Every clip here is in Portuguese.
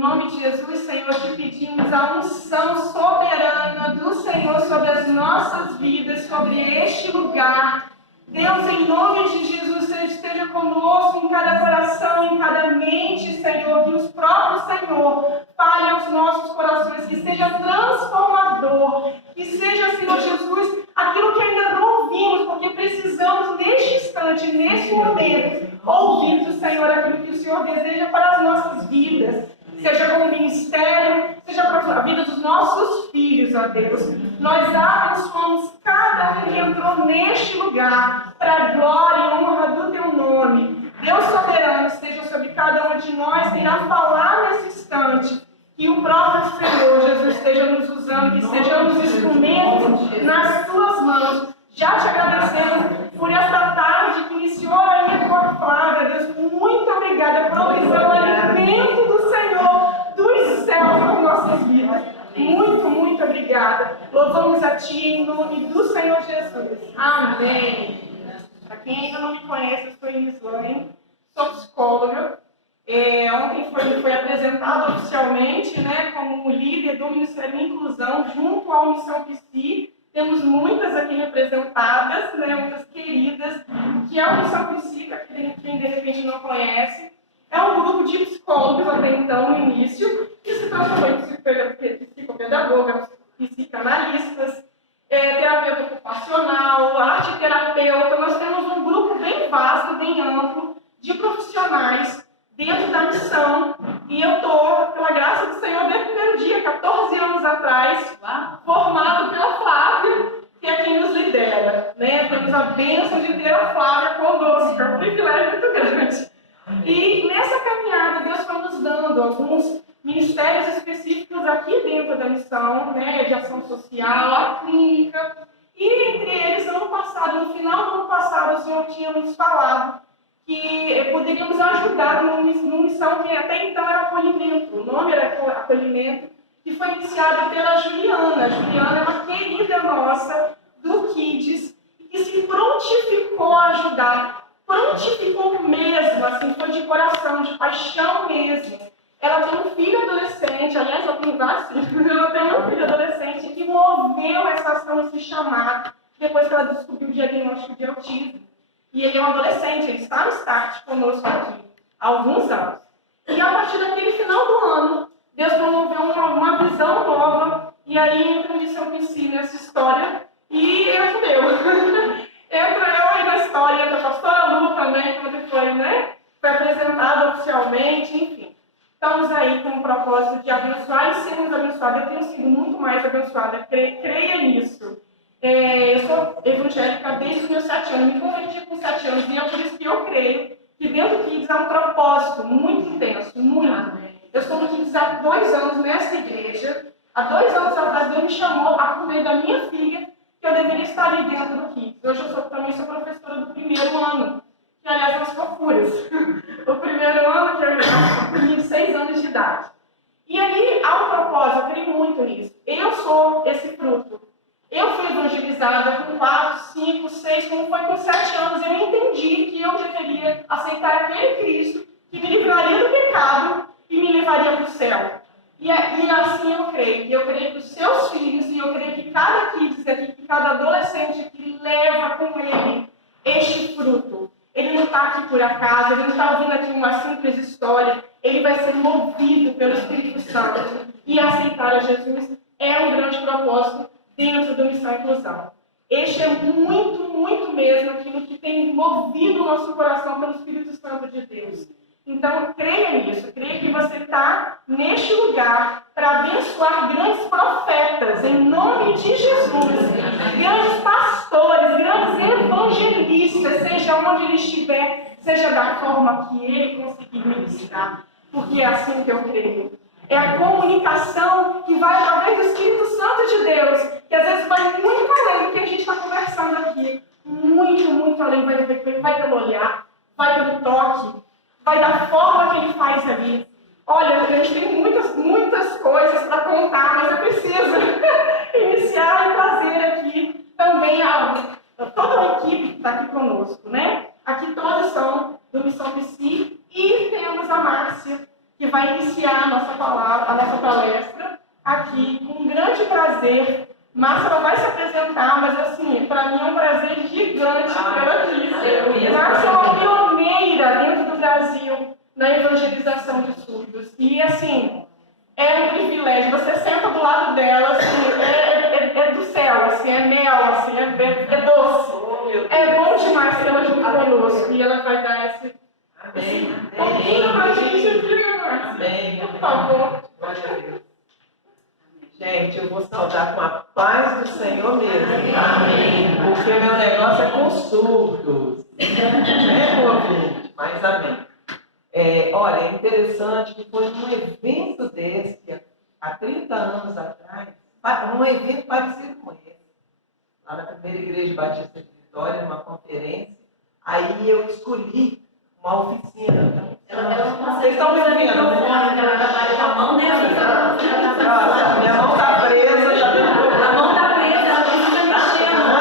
nome de Jesus, Senhor, te pedimos a unção soberana do Senhor sobre as nossas vidas, sobre este lugar. Deus, em nome de Jesus, esteja conosco em cada coração, em cada mente, Senhor, que o próprio Senhor fale aos nossos corações, que seja transformador, que seja, Senhor Jesus, aquilo que ainda não ouvimos, porque precisamos neste instante, neste momento, ouvir do Senhor aquilo que o Senhor deseja para as nossas vidas. Seja como ministério, seja para a vida dos nossos filhos, ó Deus. Nós abençoamos cada um que entrou neste lugar, para a glória e honra do Teu nome. Deus soberano, esteja sobre cada um de nós, que irá falar nesse instante. Que o próprio Senhor Jesus esteja nos usando, que sejamos instrumentos nas Tuas mãos. Já te agradecemos por esta tarde que iniciou aí com a Flávia, Deus. Muito obrigada, provisão, alimento do Senhor, dos céus nas nossas vidas. Muito, muito obrigada. Louvamos a Ti em nome do Senhor Jesus. Amém. Para quem ainda não me conhece, eu sou Elislane, sou psicóloga. Ontem foi apresentado oficialmente, né, como líder do Ministério de Inclusão junto à Missão Psi. Temos muitas aqui representadas, né, muitas queridas, que é a Missão Psi, para quem de repente não conhece. É um grupo de psicólogos até então, no início, que se transformou em psicopedagogas, psicanalistas, terapeuta ocupacional, arte-terapeuta. Nós temos um grupo bem vasto, bem amplo, de profissionais dentro da missão. E eu estou, pela graça do Senhor, desde o primeiro dia, 14 anos atrás, formado pela Flávia, que é quem nos lidera. Né? Temos a bênção de ter a Flávia conosco, é um privilégio muito grande. E nessa caminhada, Deus foi nos dando alguns ministérios específicos aqui dentro da missão, né, de ação social, a clínica. E entre eles, ano passado, no final do ano passado, o Senhor tinha nos falado que poderíamos ajudar numa missão que até então era acolhimento. O nome era acolhimento, que foi iniciada pela Juliana. A Juliana é uma querida nossa do Kids, que se prontificou a ajudar. Prontificou mesmo, assim, foi de coração, de paixão mesmo. Ela tem um filho adolescente, aliás, eu tenho vários filhos, ela tem um filho adolescente que moveu essa ação, esse chamado, depois que ela descobriu o diagnóstico de autismo. E ele é um adolescente, ele está no start conosco aqui, há alguns anos. E a partir daquele final do ano, Deus promoveu uma visão nova, e aí entra a Missão Psi nessa história, e eu deu. Entra eu aí na história, entra a pastora Lu também, quando foi, né? Foi apresentada oficialmente, enfim. Estamos aí com o propósito de abençoar e sermos abençoados. Eu tenho sido muito mais abençoada, creia nisso. Eu sou evangélica desde os meus 7 anos, me converti com 7 anos, e é por isso que eu creio que dentro do Kids há um propósito muito intenso, muito. Eu estou no Kids há 2 anos nessa igreja. Há 2 anos atrás, Deus me chamou por meio da minha filha, que eu deveria estar ali dentro do Kids. Hoje eu também sou professora do primeiro ano, que aliás são as fofuras. O primeiro ano, que eu tinha 6 anos de idade. E ali há um propósito, eu creio muito nisso. Eu sou esse fruto. Eu fui evangelizada com 4, 5, 6, como foi com 7 anos. Eu entendi que eu deveria aceitar aquele Cristo que me livraria do pecado e me levaria para o céu. E assim eu creio. E eu creio que os seus filhos, e eu creio que cada Kids aqui, que cada adolescente aqui leva com ele este fruto. Ele não está aqui por acaso, ele não está ouvindo aqui uma simples história. Ele vai ser movido pelo Espírito Santo. E aceitar a Jesus é um grande propósito dentro da Missão Inclusão. Este é muito, muito mesmo aquilo que tem movido o nosso coração pelo Espírito Santo de Deus. Então, creia nisso. Creia que você está neste lugar para abençoar grandes profetas, em nome de Jesus. Grandes pastores, grandes evangelistas, seja onde ele estiver, seja da forma que ele conseguir ministrar. Porque é assim que eu creio. É a comunicação que vai através do Espírito Santo de Deus, que às vezes vai muito além do que a gente está conversando aqui. Muito, muito além. Vai pelo olhar, vai pelo toque, vai da forma que ele faz ali. Olha, a gente tem muitas coisas para contar, mas eu preciso iniciar e trazer aqui também toda a equipe que está aqui conosco, né? Aqui todos são do Missão Psi e temos a Márcia, que vai iniciar a nossa palavra, a nossa palestra aqui, com grande prazer. Márcia, ela vai se apresentar, mas assim, para mim é um prazer gigante ter ela aqui. Márcia é uma pioneira dentro do Brasil na evangelização de surdos. E assim, é um privilégio. Você senta do lado dela, assim, é do céu, assim, é mel, assim, é doce. É bom demais ter ela junto conosco. E ela vai dar esse pouquinho pra gente aqui, Márcia. Amém. Por favor. Glória a Deus. Gente, eu vou saudar com a paz do Senhor mesmo. Amém. Porque meu negócio é com surdos. Né, ouvinte? Mas amém. Olha, é interessante que foi num evento desse, há 30 anos atrás, um evento parecido com esse, lá na primeira igreja Batista de Vitória, numa conferência. Aí eu escolhi uma oficina. Vocês estão me ouvindo, né? Ela trabalha com a mão, né? Minha mão está presa, já deu problema. A mão está presa, ela precisa mexer a mão.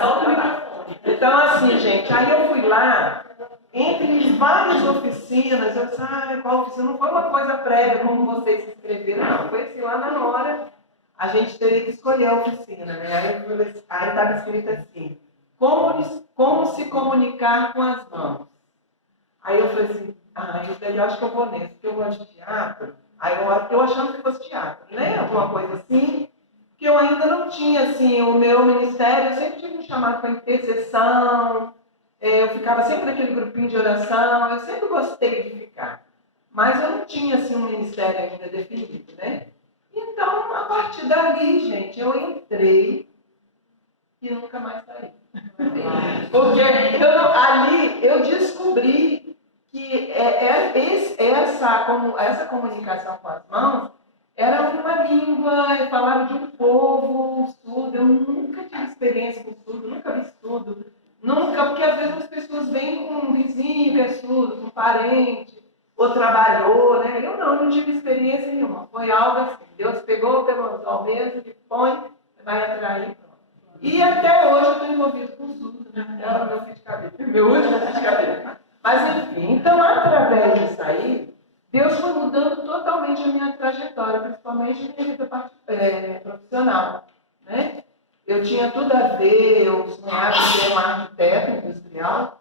Solta o microfone. Então, assim, gente, aí eu fui lá, entre várias oficinas, eu disse, qual oficina? Não foi uma coisa prévia, como vocês se inscreveram, não. Foi assim, lá na hora, a gente teria que escolher a oficina, né? Aí estava escrito assim, como se comunicar com as mãos. Aí eu falei assim, eu acho que eu vou nesse, porque eu gosto de teatro. Aí eu achando que fosse teatro, né? Alguma coisa assim, que eu ainda não tinha, assim, o meu ministério, eu sempre tive um chamado para intercessão, eu ficava sempre naquele grupinho de oração, eu sempre gostei de ficar. Mas eu não tinha, assim, um ministério ainda definido, né? Então, a partir dali, gente, eu entrei e nunca mais saí. Porque ali eu descobri que essa comunicação com as mãos era uma língua, eu falava de um povo surdo, eu nunca tive experiência com surdo, nunca vi surdo, nunca, porque às vezes as pessoas vêm com um vizinho que é surdo, com um parente, ou trabalhou, né? Eu não tive experiência nenhuma, foi algo assim, Deus pegou pelo anzol mesmo, e põe, vai atrair, pronto. E até hoje eu estou envolvido com surdo, né? É o meu fio de cabelo, meu último fio de cabelo. Mas enfim, então através disso aí, Deus foi mudando totalmente a minha trajetória, principalmente a minha vida profissional, né? Eu tinha tudo a ver, eu sonhava em ser um arquiteto industrial,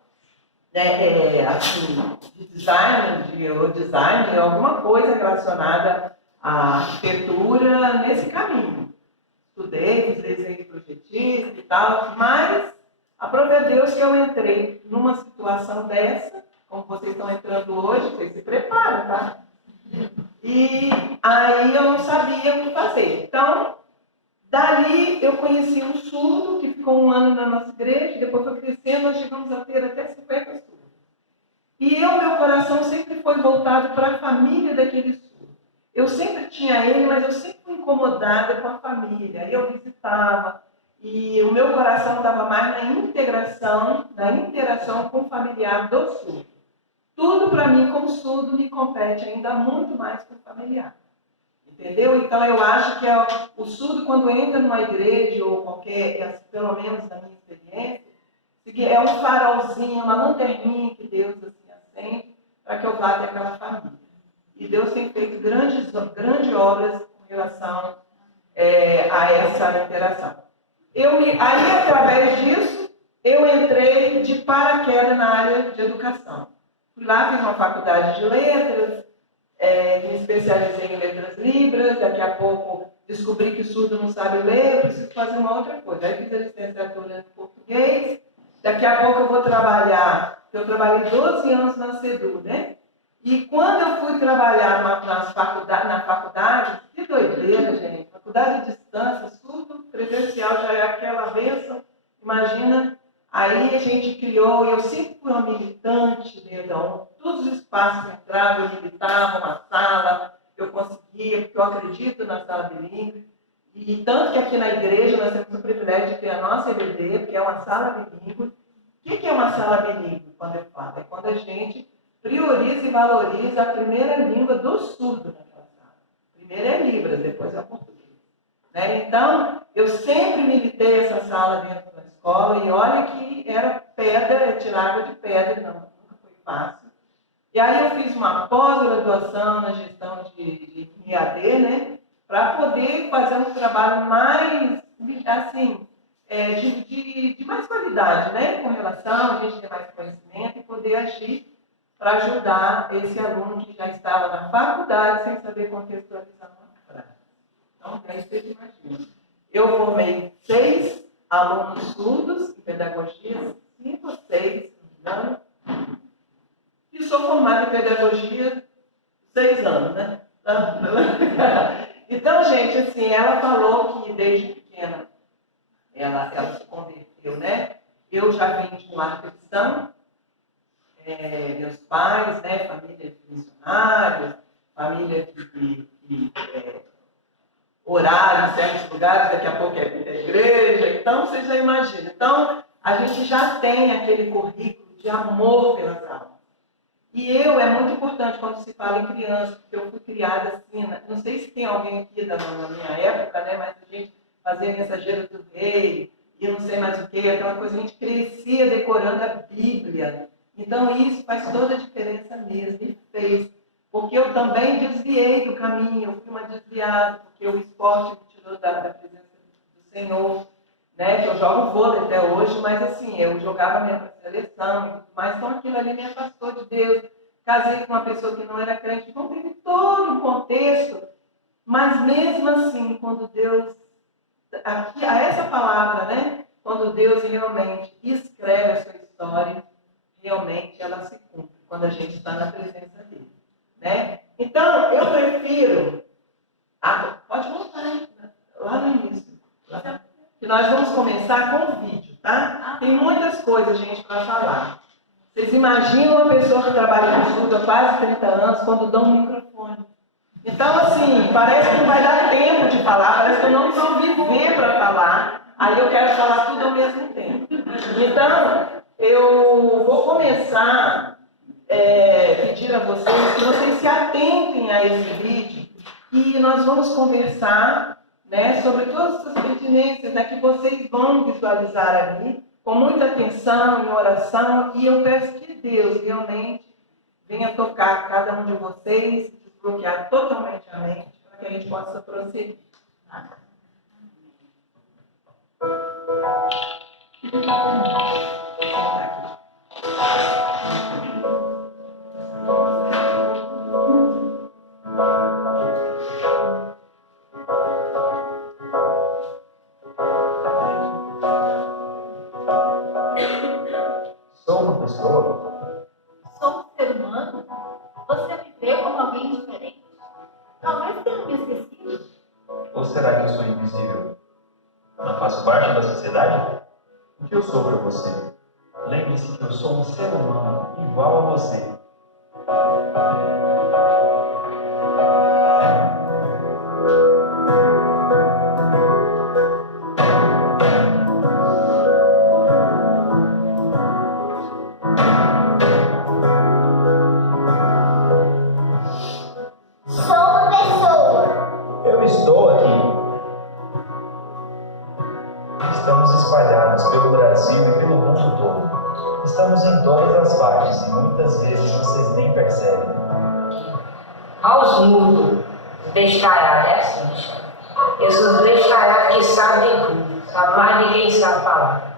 né? Assim, de design, alguma coisa relacionada à arquitetura nesse caminho. Estudei, fiz desenho projetista e tal, mas aprove a Deus que eu entrei numa situação dessa, como vocês estão entrando hoje, vocês se preparam, tá? E aí eu não sabia o que fazer. Então, dali eu conheci um surdo que ficou um ano na nossa igreja, depois foi crescendo, nós chegamos a ter até 50 surdos. E meu coração sempre foi voltado para a família daquele surdo. Eu sempre tinha ele, mas eu sempre fui incomodada com a família. Aí eu visitava, e o meu coração estava mais na interação com o familiar do surdo. Tudo para mim, como surdo, me compete ainda muito mais que o familiar. Entendeu? Então eu acho que o surdo, quando entra numa igreja, ou qualquer, pelo menos na minha experiência, é um farolzinho, uma lanterninha que Deus assim, acende para que eu vá até aquela família. E Deus tem feito grandes obras com relação a essa interação. Aí, através disso, eu entrei de paraquedas na área de educação. Fui lá, fiz uma faculdade de letras, me especializei em letras libras, daqui a pouco descobri que o surdo não sabe ler, eu preciso fazer uma outra coisa. Aí fiz a licenciatura em português, daqui a pouco eu vou trabalhar, eu trabalhei 12 anos na CEDU, né? E quando eu fui trabalhar na faculdade, que doideira, gente, faculdade de distância, surdo presencial já é aquela bênção, imagina. Aí a gente criou, e eu sempre fui uma militante, então, todos os espaços que eu entrava, eu militava, uma sala, eu conseguia, porque eu acredito na sala bilíngue. E tanto que aqui na igreja nós temos o privilégio de ter a nossa EBD, que é uma sala bilíngue. O que é uma sala bilíngue, quando eu falo? É quando a gente prioriza e valoriza a primeira língua do surdo naquela sala. Primeiro é Libras, depois é o português. Né? Então, eu sempre militei essa sala dentro da escola, e olha que era pedra, tirava de pedra, não, nunca foi fácil. E aí eu fiz uma pós-graduação na gestão de IAD, né? Para poder fazer um trabalho mais, assim, de mais qualidade, né? Com relação a gente ter mais conhecimento e poder agir para ajudar esse aluno que já estava na faculdade sem saber contextualizar uma frase. Então, é isso que você imagina. Eu formei 6 alunos surdos em pedagogia, 5 ou 6, se não me engano, e sou formada em pedagogia 6 anos, né? Então, gente, assim, ela falou que desde pequena ela se converteu, né? Eu já vim de um lar cristão, meus pais, né? Família de missionários, família que oraram em certos lugares, daqui a pouco é igreja, então vocês já imaginam. Então, a gente já tem aquele currículo de amor pelas almas. E é muito importante quando se fala em criança, porque eu fui criada assim, não sei se tem alguém aqui na minha época, né, mas a gente fazia mensageiro do rei, e não sei mais o que, aquela coisa, a gente crescia decorando a Bíblia. Então isso faz toda a diferença mesmo, e fez. Porque eu também desviei do caminho, eu fui uma desviada, porque o esporte me tirou da presença do Senhor, né, que eu jogo vôlei até hoje, mas assim, eu jogava mesmo para seleção e tudo mais, então aquilo ali me afastou de Deus. Casei com uma pessoa que não era crente, então teve todo um contexto, mas mesmo assim, quando Deus, aqui, a essa palavra, né, quando Deus realmente escreve a sua história, realmente ela se cumpre, quando a gente está na presença dele, né? Então, eu prefiro, pode voltar, né? Lá no início, que nós vamos começar com o vídeo, tá? Tem muitas coisas, gente, para falar. Vocês imaginam uma pessoa que trabalha com surdo há quase 30 anos quando dão um microfone. Então, assim, parece que não vai dar tempo de falar, parece que eu não vou viver para falar, aí eu quero falar tudo ao mesmo tempo. Então, eu vou começar pedir a vocês que vocês se atentem a esse vídeo e nós vamos conversar, né, sobre todas essas pertinências, né, que vocês vão visualizar ali, com muita atenção, em oração, e eu peço que Deus realmente venha tocar cada um de vocês, desbloquear totalmente a mente, para que a gente possa prosseguir. Sou uma pessoa? Sou um ser humano? Você me vê como alguém diferente? Talvez tenha me esquecido. Ou será que eu sou invisível? Não faço parte da sociedade? O que eu sou para você? Lembre-se que eu sou um ser humano igual a você. Sou uma pessoa. Eu estou aqui. Estamos espalhados pelo Brasil e pelo mundo todo. Estamos em todas as partes e muitas vezes vocês nem percebem. Aos mudos, bestalhado é assim, chama. Esses bestalhados que sabem de tudo, sabe? Mas ninguém sabe falar.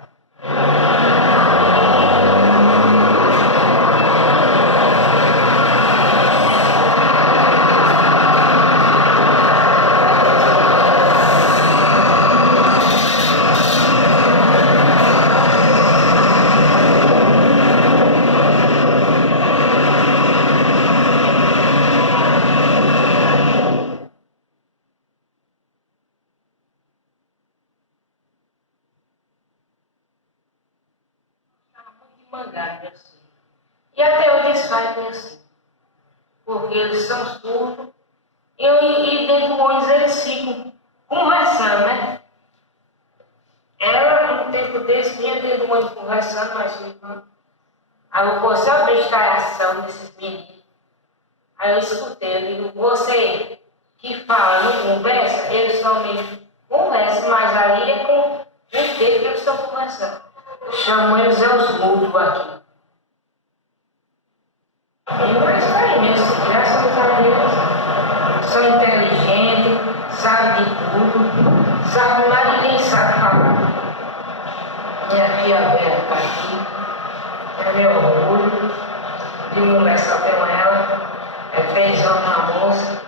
Mangá, assim. E até hoje eles fazem assim. Porque eles são surdos e dentro do ônibus eles ficam conversando, né? Ela, no tempo desse, vinha dentro do ônibus conversando, mas não. Aí eu comecei a ver a reação desses meninos. Aí eu escutei, eu digo, você que fala, não conversa, eles somente conversam, mas ali é com o jeito que eles estão conversando. Chamam eles os mudos aqui. E mais aí mesmo, graças a Deus, sou inteligente, sabe de tudo, sabe mais de quem sabe falar. Minha filha Vera está aqui, é meu orgulho de conversar com ela, é 3 anos na moça.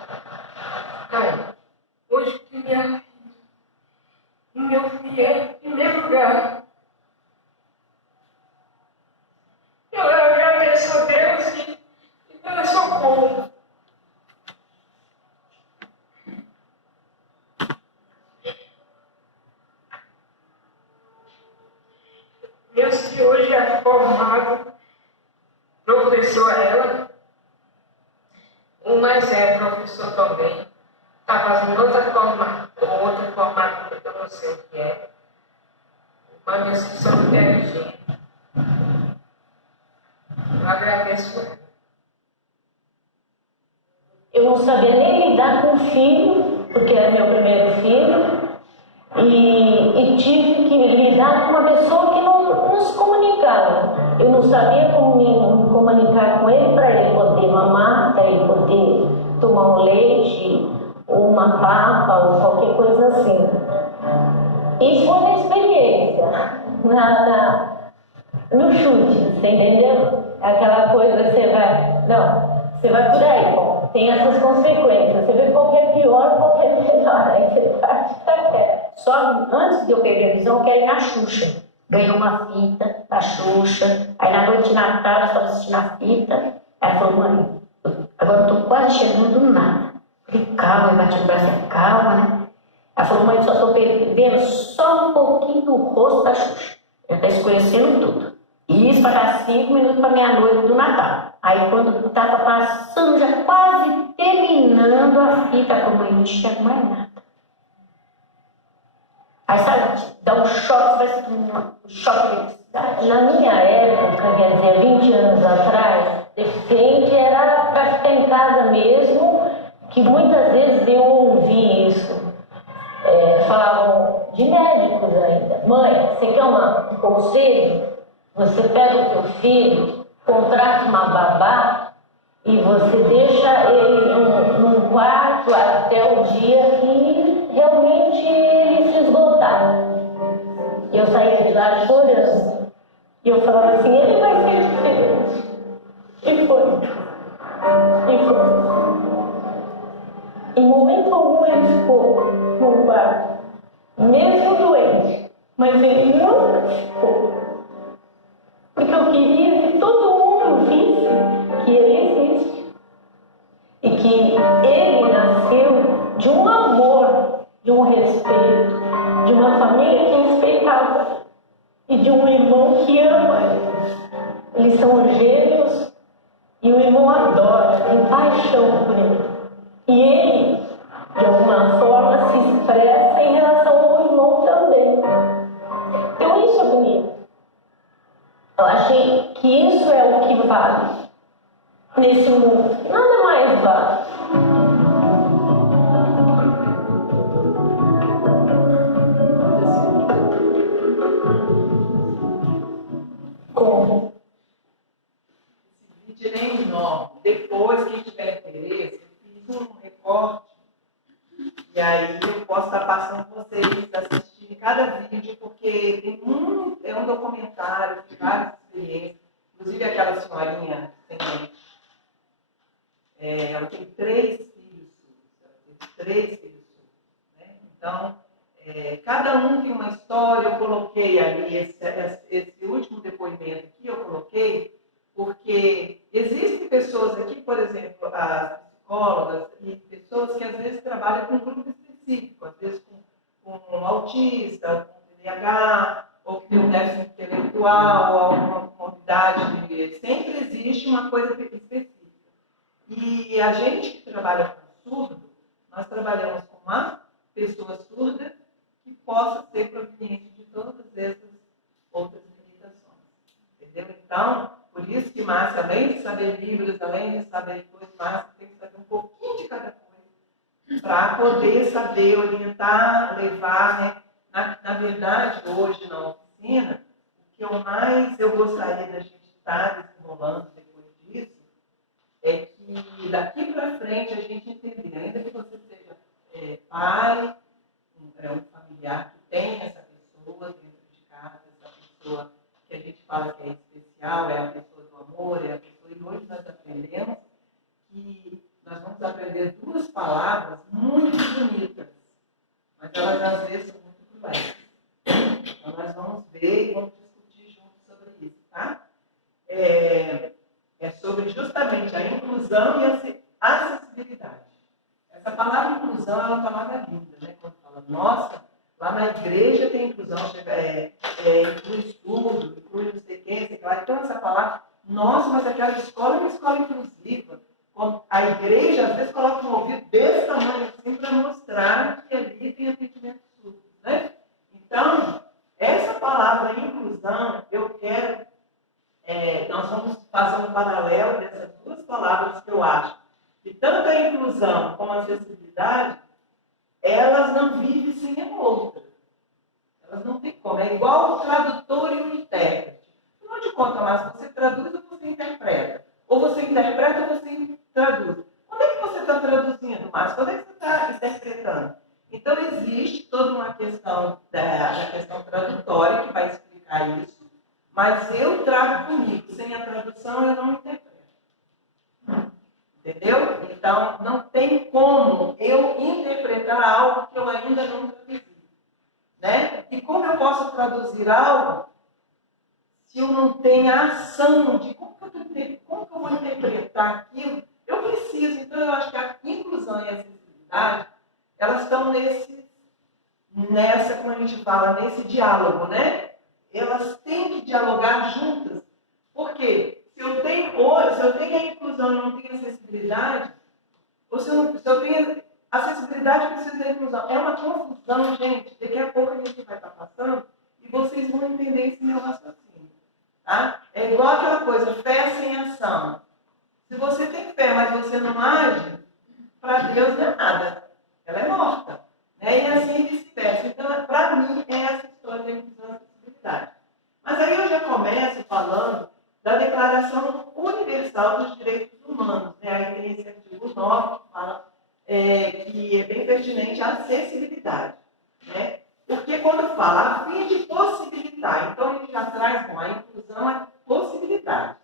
Cara, hoje que minha filha e meu filho é em primeiro lugar. Eu agradeço a Deus e pelo socorro. Meu filho hoje é formado, professor ela, o mais é professor também. Está fazendo outra formatura que eu não sei o que é. Mas assim, são inteligentes. Eu agradeço por ela. Eu não sabia nem lidar com o filho, porque era meu primeiro filho, e tive que lidar com uma pessoa que não se comunicava. Eu não sabia como me comunicar com ele para ele poder mamar, para ele poder tomar um leite, ou uma papa, ou qualquer coisa assim. Isso foi uma experiência no chute, você entendeu? Aquela coisa que você vai por aí, bom, tem essas consequências, você vê qual que é pior, qual que é melhor, aí você vai. Só antes de eu perder a visão, eu quero ir na Xuxa. Ganhei uma fita da Xuxa, aí na noite de Natal, eu estava assistindo a fita, ela falou, mãe, agora eu tô quase chegando do nada. Falei, calma, eu bati no braço, calma, né? Ela falou, mãe, só tô vendo só um pouquinho do rosto da Xuxa. Já tá escurecendo tudo. E isso para dar 5 minutos para meia-noite do Natal. Aí quando estava passando, já quase terminando a fita, eu falei, mãe, não enxergo mais nada. Aí sabe, dá um choque, vai ser um choque de eletricidade. Na minha época, quer dizer, 20 anos atrás, deficiente era para ficar em casa mesmo, que muitas vezes eu ouvi isso. Falavam de médicos ainda. Mãe, você quer um conselho? Você pega o teu filho, contrata uma babá e você deixa ele num quarto até o dia que realmente ele se esgotar. E eu saía de lá chorando. E eu falava assim, ele vai ser diferente. E foi. Em momento algum ele ficou num quarto, mesmo doente, mas ele nunca ficou. Porque eu queria que todo mundo visse que ele existe. E que ele nasceu de um amor, de um respeito, de uma família que respeitava e de um irmão que ama ele. Eles são gêmeos e o irmão adora, tem paixão por ele. E ele, de alguma forma, se expressa em relação ao irmão também. Então isso é bonito. Eu achei que isso é o que vale nesse mundo. Nada mais vale. Como? Esse vídeo é enorme. Depois, quem tiver interesse, eu fiz um recorte. E aí eu posso estar passando com vocês, assistirem cada vídeo, porque tem é um documentário, de várias experiências. Inclusive aquela senhorinha ela tem 3 filhos surdos, né? Então, cada um tem uma história. Eu coloquei ali esse último depoimento aqui, eu coloquei, porque existem pessoas aqui, por exemplo, as psicólogas e pessoas que às vezes trabalham com um grupo específico, às vezes com um autista, com TDAH, ou que tem um déficit intelectual, ou alguma comorbidade. Sempre existe uma coisa específica. E a gente que trabalha com surdo, nós trabalhamos com uma pessoa surda que possa ser proveniente de todas essas outras limitações. Entendeu? Então, por isso que Márcia, além de saber Libras, além de saber coisas, Márcia tem que saber um pouquinho de cada coisa para poder saber orientar, levar, né? Na verdade, hoje na oficina, o que eu gostaria da gente estar desenrolando depois disso é que daqui para frente a gente entender, ainda que você seja pai, um familiar que tem essa pessoa dentro de casa, essa pessoa que a gente fala que é especial, é a pessoa do amor, é a pessoa, e hoje nós aprendemos que nós vamos aprender duas palavras muito bonitas, mas elas às vezes são muito cruéis. Então nós vamos ver e vamos discutir juntos sobre isso, tá? É sobre justamente a inclusão e a acessibilidade. Essa palavra inclusão é uma palavra linda, né? Quando fala, nossa, lá na igreja tem inclusão, inclui estudo, inclui não sei quem, sei lá. Então essa palavra, nossa, mas aquela escola é uma escola inclusiva. A igreja às vezes coloca um ouvido desse tamanho assim para mostrar que ali tem atendimento surdo, né? Então, essa palavra inclusão, eu quero, nós vamos fazer um paralelo dessas duas palavras que eu acho que tanto a inclusão como a acessibilidade, elas não vivem sem a outra. Elas não têm como. É igual o tradutor e o intérprete. Afinal de contas, mas você traduz ou você interpreta? Ou você interpreta ou você traduz? Quando é que você está traduzindo, Márcio? Quando é que você está interpretando? Então, existe toda uma questão da questão tradutória que vai explicar isso, mas eu trago comigo. Sem a tradução, eu não interpreto. Entendeu? Então, não tem como eu interpretar algo que eu ainda não traduzi. Né? E como eu posso traduzir algo se eu não tenho a ação de como que eu vou interpretar aquilo? Eu preciso. Então, eu acho que a inclusão e a acessibilidade, elas estão nessa, como a gente fala, nesse diálogo, né? Elas têm que dialogar juntas. Por quê? Se eu tenho a inclusão e não tenho acessibilidade, ou se eu tenho acessibilidade e preciso da inclusão, é uma confusão, gente. Daqui a pouco a gente vai estar passando e vocês vão entender esse meu raciocínio. Tá? É igual aquela coisa, fé sem ação. Se você tem fé, mas você não age, para Deus não é nada. Ela é morta. Né? E assim vice-versa. Então, para mim, é essa história da inclusão e acessibilidade. Mas aí eu já começo falando da Declaração Universal dos Direitos Humanos. Né? Aí tem esse artigo 9 que fala que é bem pertinente à acessibilidade. Né? Porque quando fala a fim de possibilitar, então a gente já traz a inclusão a possibilidade.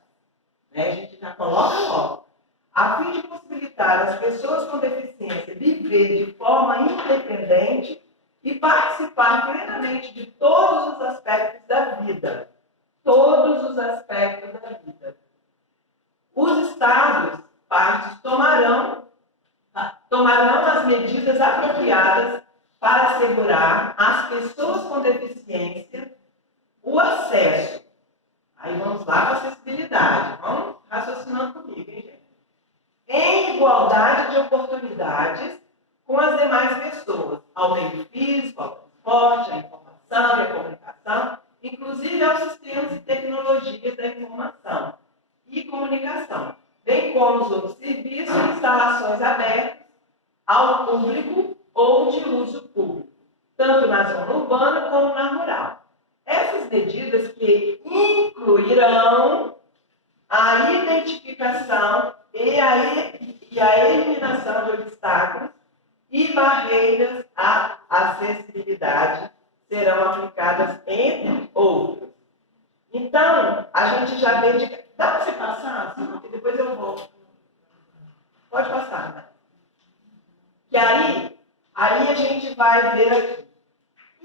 Né? A gente já coloca logo. A fim de possibilitar as pessoas com deficiência viver de forma independente e participar plenamente de todos os aspectos da vida. Todos os aspectos da vida. Os Estados, partes, tomarão as medidas apropriadas para assegurar às pessoas com deficiência o acesso. Aí vamos lá para a acessibilidade. Vamos raciocinando comigo, hein, gente? Em igualdade de oportunidades com as demais pessoas, ao meio físico, ao transporte, à informação e à comunicação, inclusive aos sistemas e tecnologias da informação e comunicação, bem como os outros serviços e instalações abertas ao público ou de uso público, tanto na zona urbana como na rural. Essas medidas que incluirão a identificação e a eliminação de obstáculos e barreiras à acessibilidade serão aplicadas, entre outros. Então, a gente já vê de... Dá para você passar? Porque depois eu volto. Pode passar, né? Que aí a gente vai ver aqui.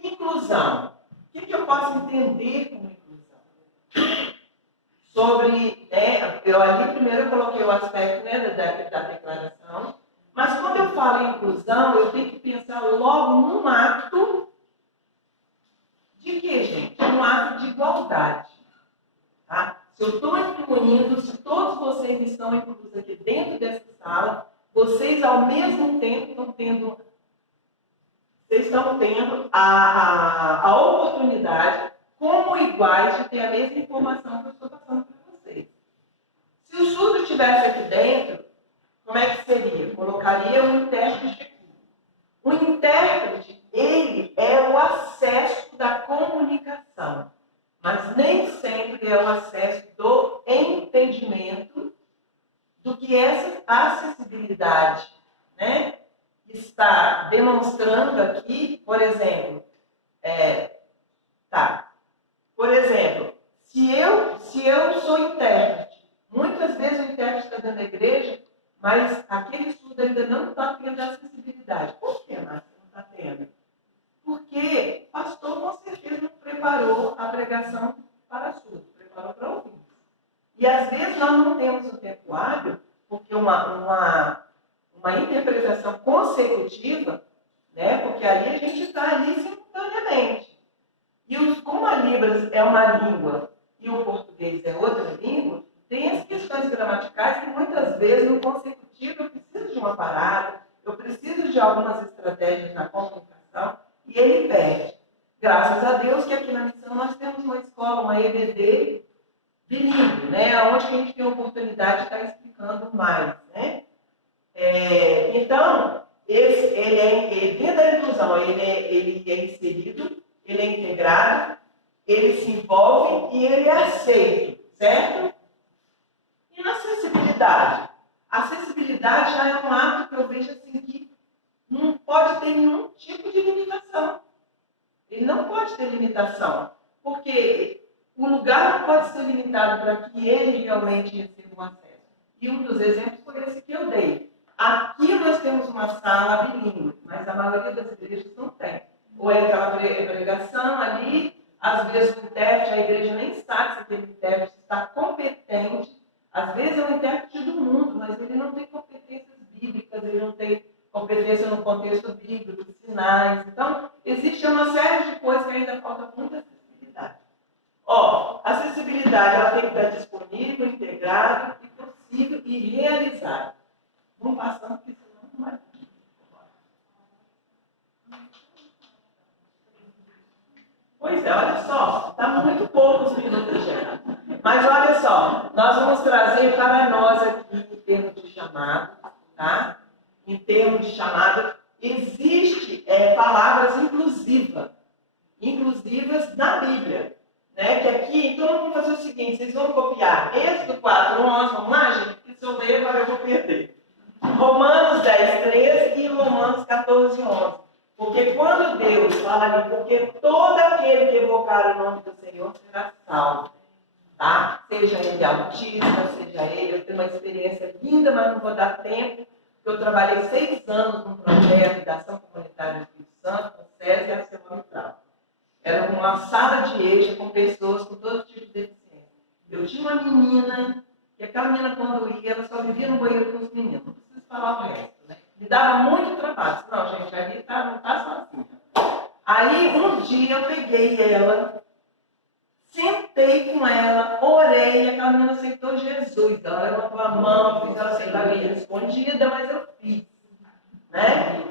Inclusão. O que eu posso entender como inclusão? Sobre, eu ali primeiro coloquei o aspecto da declaração, mas quando eu falo em inclusão, eu tenho que pensar logo num ato de quê, gente? Um ato de igualdade. Tá? Se eu estou incluindo, se todos vocês estão incluídos aqui dentro dessa sala, vocês ao mesmo tempo estão tendo a oportunidade, como iguais, de ter a mesma informação que eu estou passando para vocês. Se o surdo estivesse aqui dentro, como é que seria? Colocaria um intérprete aqui. O intérprete, ele é o acesso da comunicação, mas nem sempre é o acesso do entendimento do que é está demonstrando aqui, por exemplo, por exemplo, se eu sou intérprete, muitas vezes o intérprete está dentro da igreja, mas aquele estudo ainda não está tendo acessibilidade. Por que, Márcia, não está tendo? Porque o pastor com certeza não preparou a pregação para surdo, preparou para ouvir. E às vezes nós não temos o tempo hábil, porque uma interpretação consecutiva, né? Porque aí a gente está ali simultaneamente. E como a Libras é uma língua e o português é outra língua, tem as questões gramaticais que muitas vezes no consecutivo eu preciso de uma parada, eu preciso de algumas estratégias na comunicação e ele perde. Graças a Deus que aqui na missão nós temos uma escola, uma EBD bilíngue, né? Onde que a gente tem a oportunidade de estar explicando mais, né? Então, dentro da inclusão, ele é inserido, ele é integrado, ele se envolve e ele é aceito, certo? E na acessibilidade? A acessibilidade já é um ato que eu vejo assim que não pode ter nenhum tipo de limitação. Ele não pode ter limitação, porque o lugar não pode ser limitado para que ele realmente receba um acesso. E um dos exemplos foi esse que eu dei. Aqui nós temos uma sala bilíngue, mas a maioria das igrejas não tem. Ou é aquela pregação ali, às vezes o intérprete, a igreja nem sabe se aquele intérprete está competente. Às vezes é um intérprete do mundo, mas ele não tem competências bíblicas, ele não tem competência no contexto bíblico, sinais. Então, existe uma série de coisas que ainda falta muita acessibilidade. Acessibilidade ela tem que estar disponível, integrada, e possível e realizada. Vamos passando, porque senão não vai. Pois é, olha só, está muito poucos minutos já. Mas olha só, nós vamos trazer para nós aqui, em termos de chamado, tá? Em termos de chamado, existe palavras inclusivas na Bíblia. Né? Que aqui, então vamos fazer o seguinte, vocês vão copiar Êxodo 4:11, vamos lá, gente? Porque se eu ler, agora eu vou perder. Romanos 10:13 e Romanos 14:11. Porque quando Deus fala ali, porque todo aquele que evocar o nome do Senhor será salvo. Tá? Seja ele autista, seja ele, eu tenho uma experiência linda, mas não vou dar tempo, porque eu trabalhei 6 anos num projeto de ação comunitária do Espírito Santo, com SES e ArcelorMittal. Era uma sala de EJA com pessoas com todo tipo de deficiência. Eu tinha uma menina, que aquela menina quando ia, ela só vivia no banheiro com os meninos, não preciso falar o resto, né? Me dava muito trabalho. Não, gente, a Rita não está sozinha. Aí, um dia, eu peguei ela, sentei com ela, orei, e aquela menina aceitou Jesus. Ela levantou a mão, fiz ela aceitar a minha escondida, mas eu fiz. Né?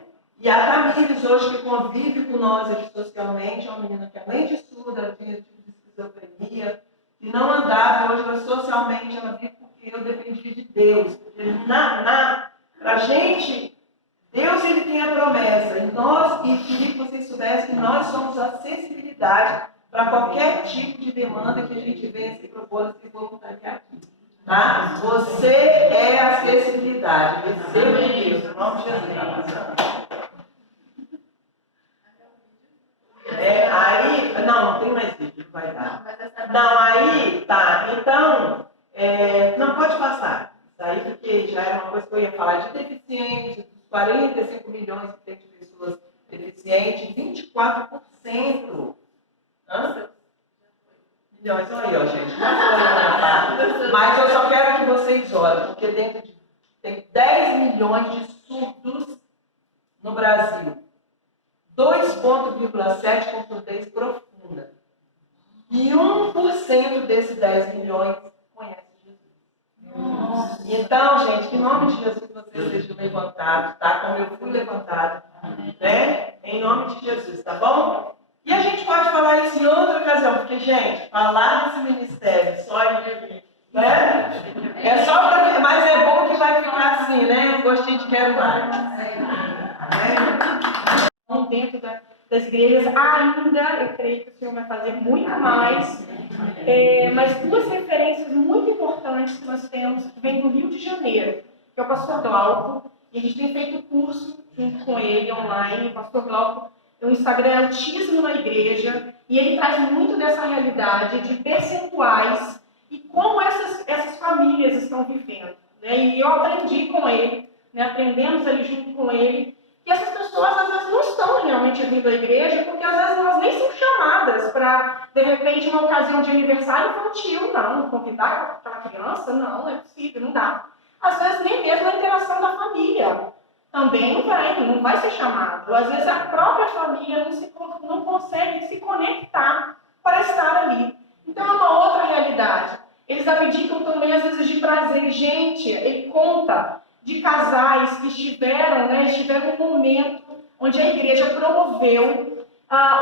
E a Tamires, hoje, que convive com nós aqui socialmente, é uma menina que, além de surda, ela tinha tipo de esquizofrenia, e não andava, hoje, ela, socialmente, ela vive porque eu dependi de Deus. Porque pra gente, Deus ele tem a promessa. E nós, e queria que vocês soubessem que nós somos acessibilidade para qualquer tipo de demanda que a gente venha se propor a se voluntariar aqui. Tá? Você é acessibilidade. Receba de Deus. Em nome de Jesus. Aí, não tem mais vídeo, não vai dar. Não, aí, tá. Então, não pode passar. Isso aí, porque já era uma coisa que eu ia falar de deficiente, dos 45 milhões que tem de pessoas deficientes, 24%. Milhões, olha aí, ó, gente. Mas eu só quero que vocês olhem, porque tem 10 milhões de surdos no Brasil. 2,7 com surdez profunda. E 1% desses 10 milhões conhece Jesus. Nossa. Então, gente, em nome de Jesus vocês sejam levantados, tá? Como eu fui levantado, né? Em nome de Jesus, tá bom? E a gente pode falar isso em outra ocasião, porque, gente, falar desse ministério só em né? É só pra... Mas é bom que vai ficar assim, né? Um gostinho de quero mais. Dentro das igrejas, ainda, eu creio que o Senhor vai fazer muito mais, mas 2 referências muito importantes que nós temos, que vem do Rio de Janeiro, que é o pastor Glauco, e a gente tem feito curso junto com ele online. O pastor Glauco, o Instagram é Autismo na Igreja, e ele traz muito dessa realidade de percentuais e como essas famílias estão vivendo. Né? E eu aprendi com ele, né? Aprendemos ali junto com ele, que essas pessoas às vezes não estão realmente vindo à igreja, porque às vezes elas nem são chamadas para, de repente, uma ocasião de aniversário infantil, não, convidar aquela criança, não é possível, não dá. Às vezes nem mesmo a interação da família também não vai ser chamado. Às vezes a própria família não consegue se conectar para estar ali. Então é uma outra realidade. Eles abdicam também às vezes de prazer. Gente, ele conta de casais que estiveram um momento onde a igreja promoveu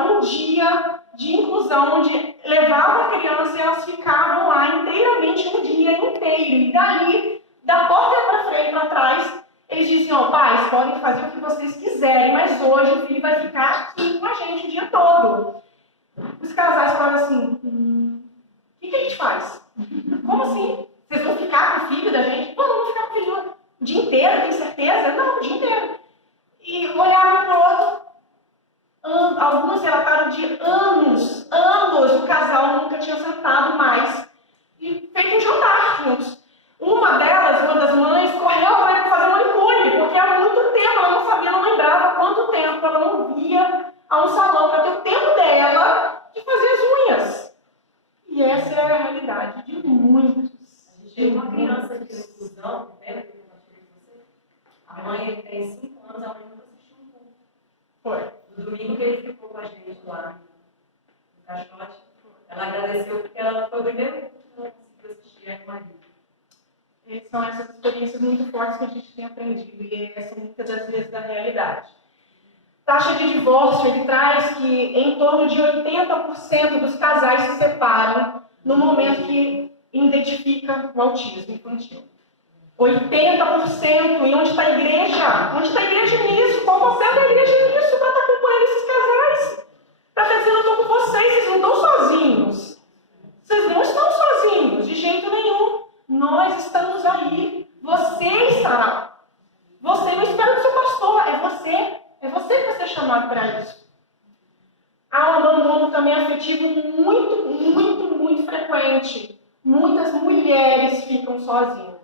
um dia de inclusão, onde levava a criança e elas ficavam lá inteiramente um dia inteiro. E dali, da porta para frente e para trás, eles diziam, pais, podem fazer o que vocês quiserem, mas hoje o filho vai ficar aqui com a gente o dia todo. Os casais falavam assim, o que a gente faz? Como assim? Vocês vão ficar com o filho da gente? Não, vamos ficar com o filho o dia inteiro, tem certeza? Não, o dia inteiro. E olhavam para o outro, alguns relataram de anos, o casal nunca tinha sentado mais e feito um jantar juntos. Uma das mães, correu para fazer manicure, porque há muito tempo ela não sabia, não lembrava quanto tempo ela não via a um salão para ter o tempo dela de fazer as unhas. E essa é a realidade de muitos. A gente teve uma criança de inclusão, lembra que eu compartilhei com você? A mãe tem 5 anos, a mãe nunca assistiu um culto. Foi. No domingo que ele ficou com a gente lá no caixote, ela agradeceu porque ela foi o primeiro culto que ela conseguiu assistir a marido. São essas experiências muito fortes que a gente tem aprendido, e essa é muitas das vezes da realidade. Taxa de divórcio, ele traz que em torno de 80% dos casais se separam no momento que identifica o autismo infantil. 80%. E onde está a igreja? Onde está a igreja nisso? Qual o papel da igreja nisso para estar acompanhando esses casais? Para estar dizendo, eu estou com vocês não estão sozinhos. Vocês não estão sozinhos, de jeito nenhum. Nós estamos aí. Você estará. Você não espera do seu pastor, é você. É você que vai ser chamado para isso. Há um abandono também afetivo muito frequente. Muitas mulheres ficam sozinhas.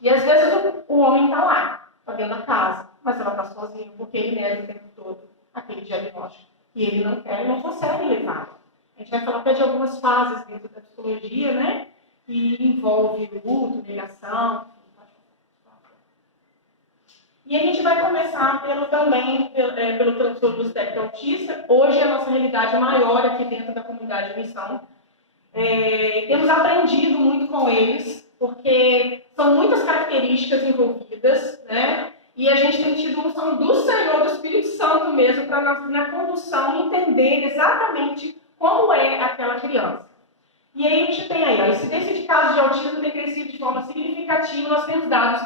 E às vezes o homem está lá, está dentro da casa, mas ela está sozinha porque ele nega o tempo todo aquele diagnóstico. E ele não quer, não consegue levar. A gente vai falar até de algumas fases dentro da psicologia, né? Que envolve luto, negação. E a gente vai começar pelo transtorno do espectro autista. Hoje a nossa realidade maior aqui dentro da comunidade de missão. Temos aprendido muito com eles, porque são muitas características envolvidas, né? E a gente tem tido unção do Senhor, do Espírito Santo mesmo, para na condução entender exatamente como é aquela criança. E aí a gente tem aí, a incidência de casos de autismo tem crescido de forma significativa. Nós temos dados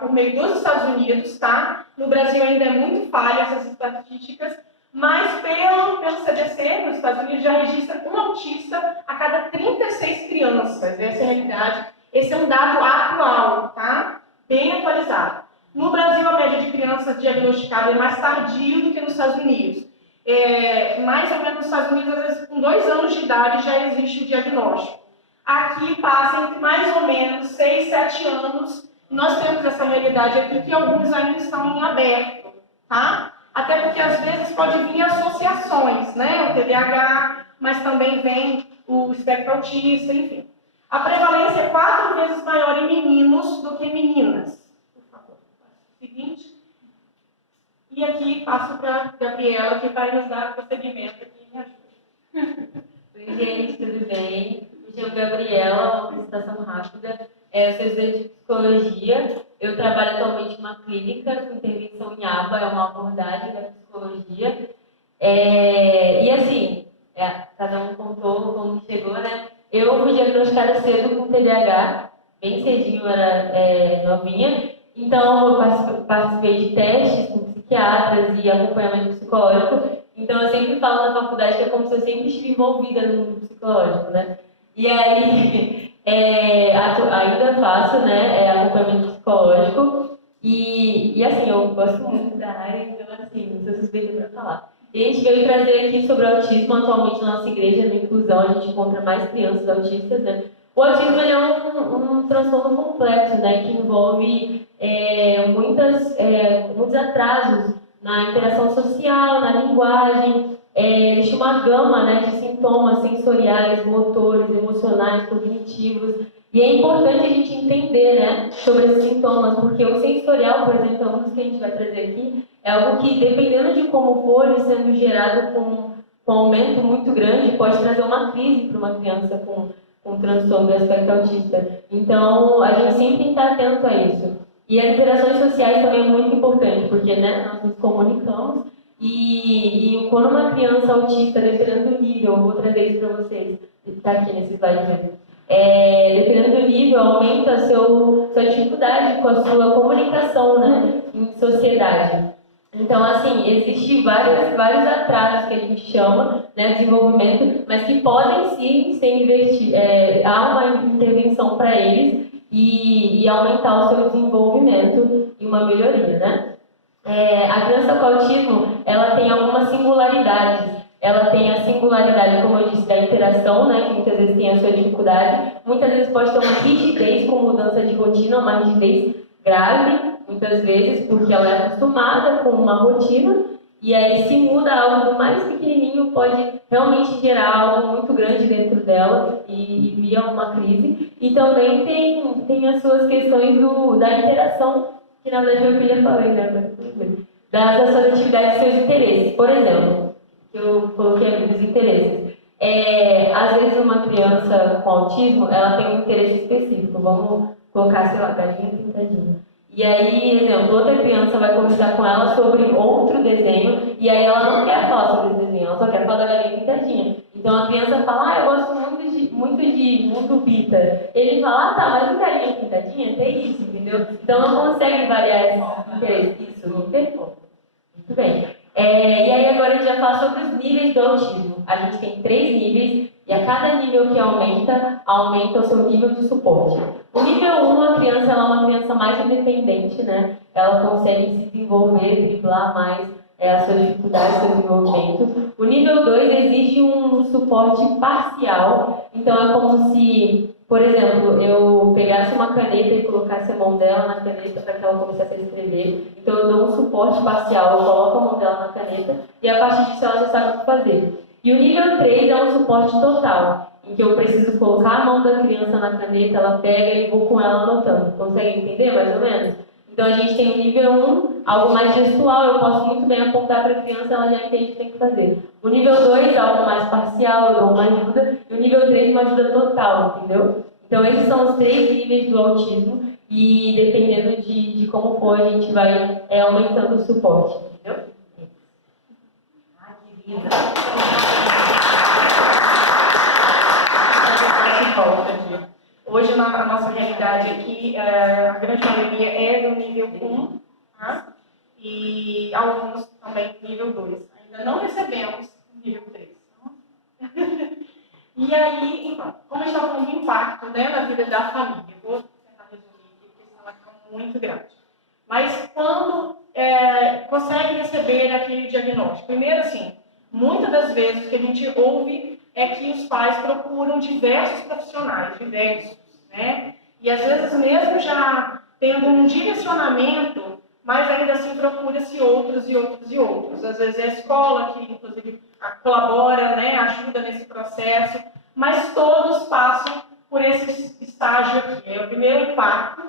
por meio dos Estados Unidos, tá? No Brasil ainda é muito falha essas estatísticas, mas pelo CDC, nos Estados Unidos, já registra um autista a cada 36 crianças. Essa é a realidade. Esse é um dado atual, tá? Bem atualizado. No Brasil, a média de crianças diagnosticadas é mais tardio do que nos Estados Unidos. Mais ou menos nos Estados Unidos, às vezes com 2 anos de idade já existe o diagnóstico. Aqui passa entre mais ou menos 6, 7 anos. Nós temos essa realidade aqui que alguns ainda estão em aberto, tá? Até porque às vezes pode vir associações, né? O TDAH, mas também vem o espectro autista, enfim. A prevalência é 4 vezes maior em meninos do que em meninas. Por favor, seguinte. E aqui passo para a Gabriela, que vai nos dar prosseguimento aqui. Me ajuda. Oi, gente, tudo bem? Me chamo Gabriela, uma apresentação rápida. Eu sou estudante de psicologia. Eu trabalho atualmente numa clínica com intervenção em aba, é uma abordagem da psicologia. E assim, cada um contou como chegou, né? Eu fui diagnosticada cedo com TDAH, bem cedinho, eu era novinha. Então, eu participei de testes com psiquiatras e acompanhamento psicológico. Então, eu sempre falo na faculdade que é como se eu sempre estive envolvida no mundo psicológico, né? E aí, ainda faço, né, acompanhamento psicológico. E assim, eu gosto muito da área, então assim, sou suspeita para falar. E a gente veio trazer aqui sobre o autismo. Atualmente na nossa igreja, na inclusão, a gente encontra mais crianças autistas, né? O autismo ele é um transtorno complexo, né, que envolve muitos atrasos na interação social, na linguagem. Existe uma gama, né, de sintomas sensoriais, motores, emocionais, cognitivos. E é importante a gente entender, né, sobre esses sintomas, porque o sensorial, por exemplo, um dos que a gente vai trazer aqui, é algo que, dependendo de como for, ele sendo gerado com um aumento muito grande, pode trazer uma crise para uma criança com transtorno do aspecto autista. Então, a gente sempre tem que estar atento a isso. E as interações sociais também é muito importante, porque, né, nós nos comunicamos e quando uma criança autista, dependendo do nível, eu vou trazer isso para vocês, está aqui nesse slide mesmo, dependendo do nível, aumenta a sua dificuldade com a sua comunicação, né, em sociedade. Então, assim, existem vários atrasos que a gente chama, né, desenvolvimento, mas que podem sim ser invertidos. Há uma intervenção para eles e aumentar o seu desenvolvimento e uma melhoria, né? A criança com autismo, ela tem algumas singularidades. Ela tem a singularidade, como eu disse, da interação, né, que muitas vezes tem a sua dificuldade. Muitas vezes pode ter uma rigidez com mudança de rotina, uma rigidez grave, muitas vezes, porque ela é acostumada com uma rotina, e aí se muda algo do mais pequenininho, pode realmente gerar algo muito grande dentro dela e via uma crise. E também tem as suas questões da interação, que na verdade eu queria falar, né? Das suas atividades e seus interesses. Por exemplo, que eu coloquei aqui os interesses. Às vezes uma criança com autismo, ela tem um interesse específico. Vamos colocar, sei lá, galinha pintadinha. E aí, exemplo, outra criança vai conversar com ela sobre outro desenho, e aí ela não quer falar sobre esse desenho, ela só quer falar da galinha pintadinha. Então a criança fala, eu gosto muito de Mundo Bita. Ele fala, tá, mas o galinha pintadinha tem isso, entendeu? Então não consegue variar esse interesse. Isso, me pergunta. Muito bem. E aí agora a gente vai falar sobre os níveis do autismo. A gente tem 3 níveis, e a cada nível que aumenta o seu nível de suporte. O nível 1, a criança ela é uma criança mais independente, né? Ela consegue se desenvolver, driblar mais as suas dificuldades, seu desenvolvimento. O nível 2 exige um suporte parcial. Então é como se, por exemplo, eu pegasse uma caneta e colocasse a mão dela na caneta para que ela começasse a escrever. Então eu dou um suporte parcial, eu coloco a mão dela na caneta e a partir disso ela já sabe o que fazer. E o nível 3 é um suporte total, em que eu preciso colocar a mão da criança na caneta, ela pega e vou com ela anotando. Consegue entender mais ou menos? Então a gente tem o nível 1, algo mais gestual, eu posso muito bem apontar para a criança, ela já entende o que tem que fazer. O nível 2, algo mais parcial, eu dou uma ajuda. E o nível 3, uma ajuda total, entendeu? Então esses são os 3 níveis do autismo e dependendo de como for, a gente vai aumentando o suporte, entendeu? Ai, que linda. Hoje, na nossa realidade aqui, a grande maioria é do nível 1, tá? E alguns também do nível 2. Ainda não recebemos o nível 3. E aí, então, como a gente está falando do impacto, né, na vida da família, eu vou tentar resumir aqui, porque senão vai ficar muito grande. Mas quando consegue receber aquele diagnóstico? Primeiro, assim, muitas das vezes o que a gente ouve é que os pais procuram diversos profissionais, né? E às vezes mesmo já tendo um direcionamento, mas ainda assim procura-se outros. Às vezes é a escola que, inclusive, colabora, né, ajuda nesse processo, mas todos passam por esse estágio aqui. O primeiro impacto,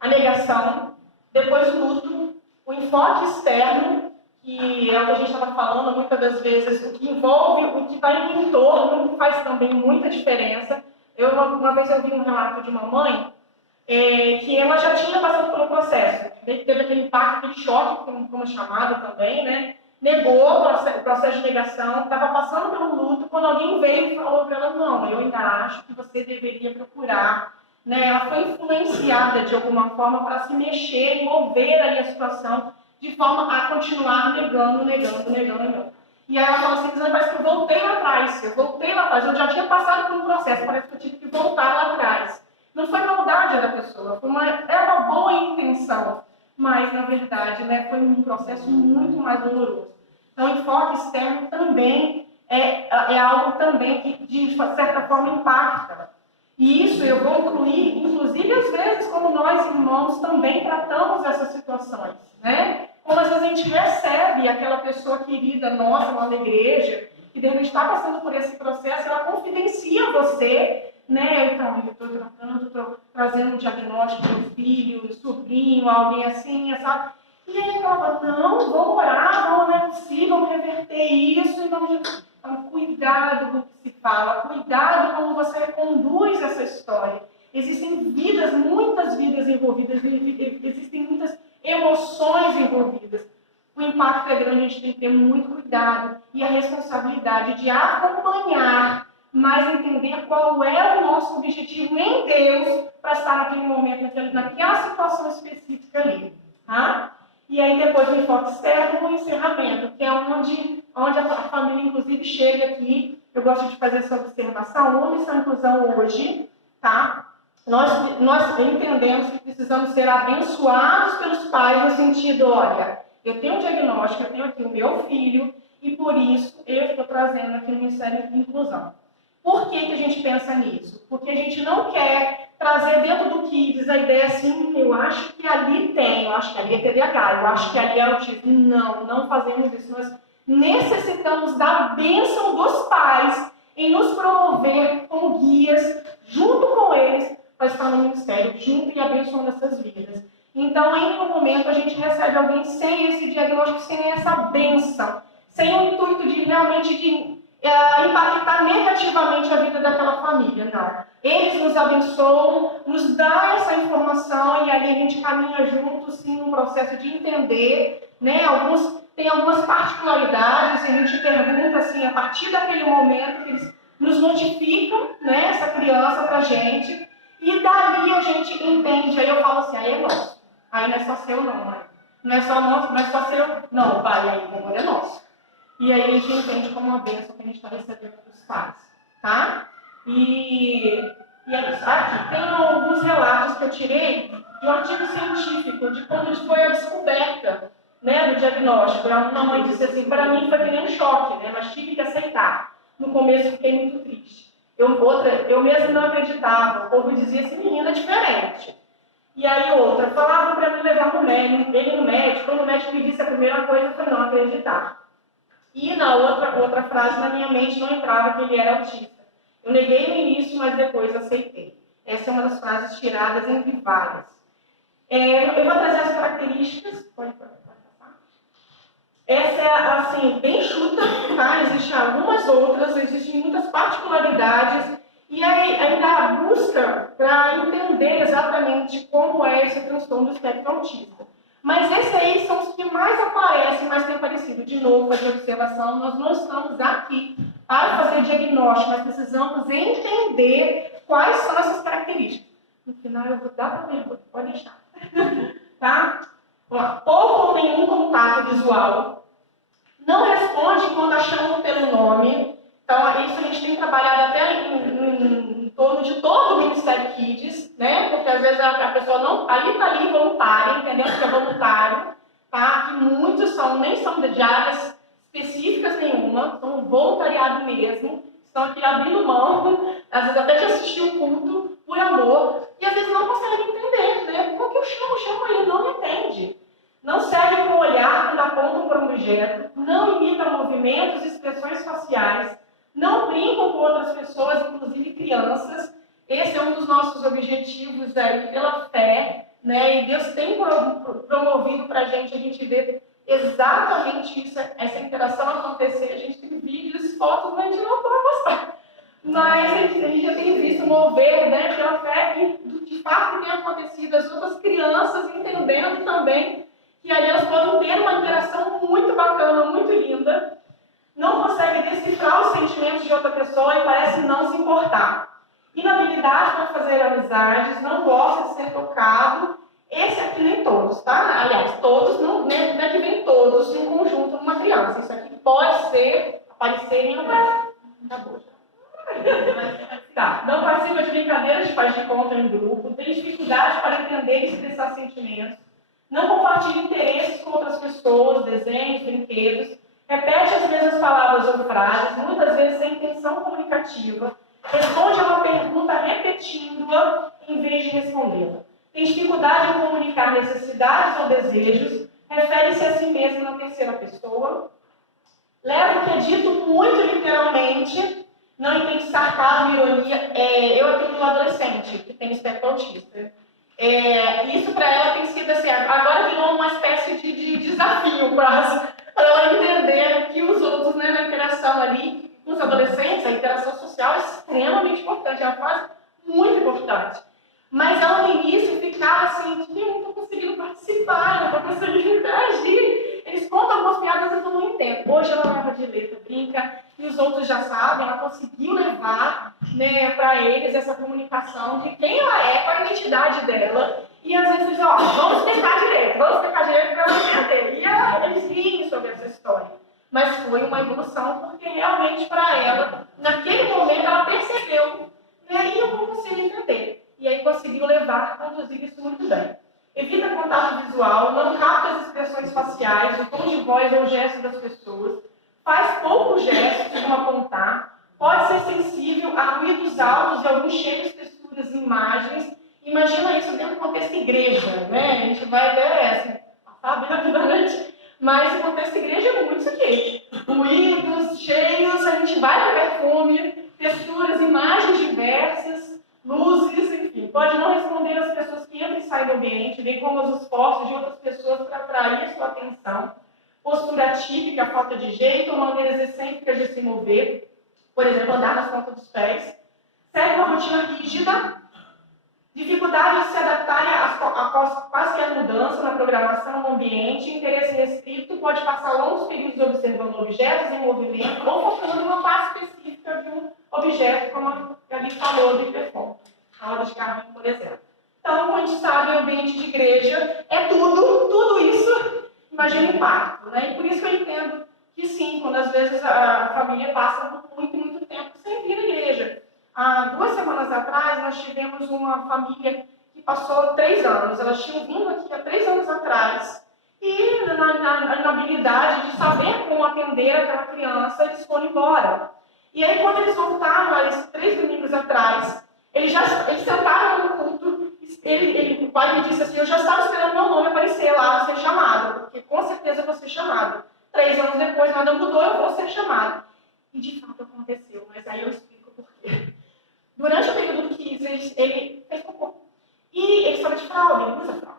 a negação, depois o luto, o enfoque externo, que é o que a gente estava falando muitas das vezes, o que envolve o que está em entorno faz também muita diferença. Uma vez eu vi um relato de uma mãe que ela já tinha passado pelo processo, teve aquele impacto, aquele choque, como é chamado também, né? Negou o processo de negação, estava passando pelo luto, quando alguém veio e falou para ela, não, eu ainda acho que você deveria procurar. Né? Ela foi influenciada de alguma forma para se mexer, mover ali a situação, de forma a continuar negando. E aí ela fala assim, parece que eu voltei lá atrás, eu já tinha passado por um processo, parece que eu tive que voltar lá atrás. Não foi maldade da pessoa, era uma boa intenção, mas, na verdade, né, foi um processo muito mais doloroso. Então, enfoque externo também é algo também que, de certa forma, impacta. E isso eu vou incluir, inclusive, às vezes, como nós, irmãos, também tratamos essas situações, né? Como às vezes a gente recebe aquela pessoa querida nossa lá na igreja, que de repente está passando por esse processo, ela confidencia você, né? Então, eu estou tratando, estou trazendo um diagnóstico do meu filho, sobrinho, alguém assim, sabe? E aí ela fala, não, vamos orar, não é possível, vamos reverter isso, e vamos... Então, cuidado com o que se fala, cuidado como você conduz essa história. Existem vidas, muitas vidas envolvidas, existem muitas emoções envolvidas. O impacto é grande, a gente tem que ter muito cuidado e a responsabilidade de acompanhar, mas entender qual é o nosso objetivo em Deus para estar naquele momento, naquela situação específica ali. Tá? E aí depois o enfoque externo, o encerramento, que é onde a família, inclusive, chega aqui. Eu gosto de fazer essa observação. Onde está a inclusão hoje, tá? Nós entendemos que precisamos ser abençoados pelos pais no sentido, olha, eu tenho um diagnóstico, eu tenho aqui o meu filho, e por isso eu estou trazendo aqui no Ministério de Inclusão. Por que a gente pensa nisso? Porque a gente não quer trazer dentro do Kids a ideia assim, eu acho que ali tem, eu acho que ali é TDAH, eu acho que ali é autismo. Não, não fazemos isso. Nós necessitamos da bênção dos pais em nos promover como guias, junto com eles, para estar no ministério, junto e abençoando essas vidas. Então, em nenhum momento, a gente recebe alguém sem esse diagnóstico, sem essa bênção, sem o intuito de realmente impactar negativamente a vida daquela família, não. Eles nos abençoam, nos dão essa informação e ali a gente caminha junto, sim, no processo de entender, né? Tem algumas particularidades, e a gente pergunta, assim, a partir daquele momento que eles nos notificam, né, essa criança pra gente, e dali a gente entende, aí eu falo assim, aí é nosso, aí não é só seu não, mãe. Não é só nosso, não é só seu, não, pai, aí agora é nosso. E aí a gente entende como uma bênção que a gente está recebendo dos pais, tá? E aqui tem alguns relatos que eu tirei de um artigo científico, de quando foi a descoberta, né, do diagnóstico. Uma mãe disse assim, para mim foi que nem um choque, né, mas tive que aceitar. No começo fiquei muito triste. Eu mesmo não acreditava, o povo dizia assim, menina, é diferente. E aí outra, falava para mim levar ele no médico, quando o médico me disse a primeira coisa, foi não acreditar. E na outra frase, na minha mente, não entrava que ele era autista. Eu neguei no início, mas depois aceitei. Essa é uma das frases tiradas entre várias. Eu vou trazer as características. Pode passar. Essa é, assim, bem chuta, tá? Existem algumas outras, existem muitas particularidades. E aí, ainda a busca para entender exatamente como é esse transtorno do espectro autista. Mas esses aí são os que mais aparecem, mais têm aparecido. De novo, fazer observação, nós não estamos aqui para fazer diagnóstico, mas precisamos entender quais são essas características. No final eu vou dar para a pergunta, pode deixar. Tá? Pouco ou nenhum contato visual. Não responde quando a chamam pelo nome. Então, isso a gente tem trabalhado até em torno de todo o Ministério Kids, né? Porque às vezes a pessoa não. Ali está ali voluntária, entendeu? Porque é voluntário, tá? Que muitos nem são de áreas específicas nenhuma, são voluntariado mesmo, estão aqui abrindo mão, às vezes até de assistir o culto por amor, e às vezes não conseguem entender, né? Como que eu chamo ele, não me entende. Não segue com o olhar quando apontam para um objeto, não imita movimentos e expressões faciais, não brincam com outras pessoas, inclusive crianças. Esse é um dos nossos objetivos aí, pela fé, né? E Deus tem promovido para a gente ver exatamente isso, essa interação acontecer. A gente tem vídeos, fotos, mas a gente não pode mostrar. Mas a gente já tem visto mover, né, pela fé, e de fato tem acontecido, as outras crianças entendendo também que ali elas podem ter uma interação muito bacana, muito linda. Não consegue decifrar os sentimentos de outra pessoa e parece não se importar. Inabilidade para fazer amizades, não gosta de ser tocado. Esse aqui nem todos, tá? Aliás, todos, não é que vem todos em conjunto numa criança. Isso aqui pode aparecer em alguém. Acabou já. Tá. Não participa de brincadeiras de faz de conta em grupo, tem dificuldade para entender e expressar sentimentos, Não compartilha interesses com outras pessoas, desenhos, brinquedos. Repete as mesmas palavras ou frases, muitas vezes sem intenção comunicativa. Responde a uma pergunta repetindo-a em vez de respondê-la. Tem dificuldade em comunicar necessidades ou desejos. Refere-se a si mesmo na terceira pessoa. Leva o que é dito muito literalmente. Não entende sarcasmo, ironia. Eu atendo um adolescente que tem espectro autista. Isso para ela tem sido assim, agora virou uma espécie de desafio quase, para ela entender que os outros, né, na interação ali, com os adolescentes, a interação social é extremamente importante, é uma fase muito importante. Mas ela no início ficava assim, eu não estou conseguindo participar, eu não estou conseguindo interagir. Eles contam algumas piadas e eu não entendo. Hoje ela leva de letra, brinca, e os outros já sabem, ela conseguiu levar, né, para eles essa comunicação de quem ela é, qual a identidade dela. E às vezes dizem, vamos explicar direito para ela entender. E eles riem sobre essa história. Mas foi uma evolução, porque realmente para ela, naquele momento, ela percebeu, né, e eu não consigo entender. E aí conseguiu levar, conduzir isso muito bem. Evita contato visual, não capta as expressões faciais, o tom de voz ou o gesto das pessoas, faz poucos gestos, como apontar, pode ser sensível a ruídos altos e alguns cheiros, texturas e imagens. Imagina isso dentro do contexto igreja, né? A gente vai até passar bem rapidamente, mas o contexto igreja é muito isso aqui. Ruídos, cheiros, a gente vai no perfume, texturas, imagens diversas, luzes, enfim. Pode não responder às pessoas que entram e saem do ambiente, bem como aos esforços de outras pessoas para atrair sua atenção. Postura típica, falta de jeito ou maneiras excêntricas de se mover, por exemplo, andar nas pontas dos pés. Segue uma rotina rígida, dificuldade de se adaptarem a quaisquer mudança na programação, no ambiente, interesse restrito, pode passar longos períodos observando objetos em movimento ou focando em uma parte específica de um objeto, como a Gabi falou do hiperfoco, a roda de carrinho, por exemplo. Então, como a gente sabe, o ambiente de igreja é tudo isso, imagina o impacto, né? E por isso que eu entendo que sim, quando às vezes a família passa muito tempo sem vir à igreja. Há 2 semanas atrás, nós tivemos uma família que passou 3 anos. Elas tinham vindo aqui há 3 anos atrás e, na inabilidade de saber como atender aquela criança, eles foram embora. E aí, quando eles voltaram, 3 domingos atrás, eles sentaram no culto. O pai me disse assim, eu já estava esperando meu nome aparecer lá, ser chamado, porque com certeza eu vou ser chamado. 3 anos depois, nada mudou, eu vou ser chamado. E de fato aconteceu, mas aí eu explico por quê. Durante o período do 15, ele fez cocô. E ele estava de fralda, ele usa fralda.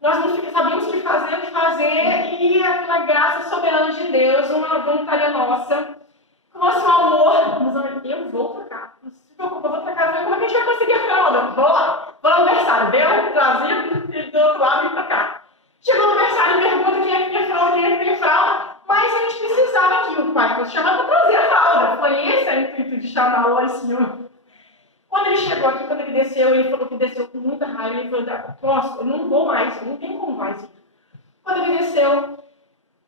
Nós não sabíamos o que fazer, e aquela graça soberana de Deus, uma voluntária nossa, com o nosso amor, mas eu vou trocar. Não se preocupa, eu vou trocar. Como é que a gente vai conseguir a fralda? Vou lá. Vou no aniversário. Veio, trazia, ele do outro lado e pra cá. Chegou no aniversário e pergunta quem é que tem fralda, quem é que tem fralda. Mas a gente precisava que o pai fosse chamado para trazer a fralda. Foi esse o intuito de chamá-lo assim, ó. Quando ele chegou aqui, quando ele desceu, ele falou que desceu com muita raiva. Ele falou, nossa, eu não vou mais, não tem como mais ir. Quando ele desceu,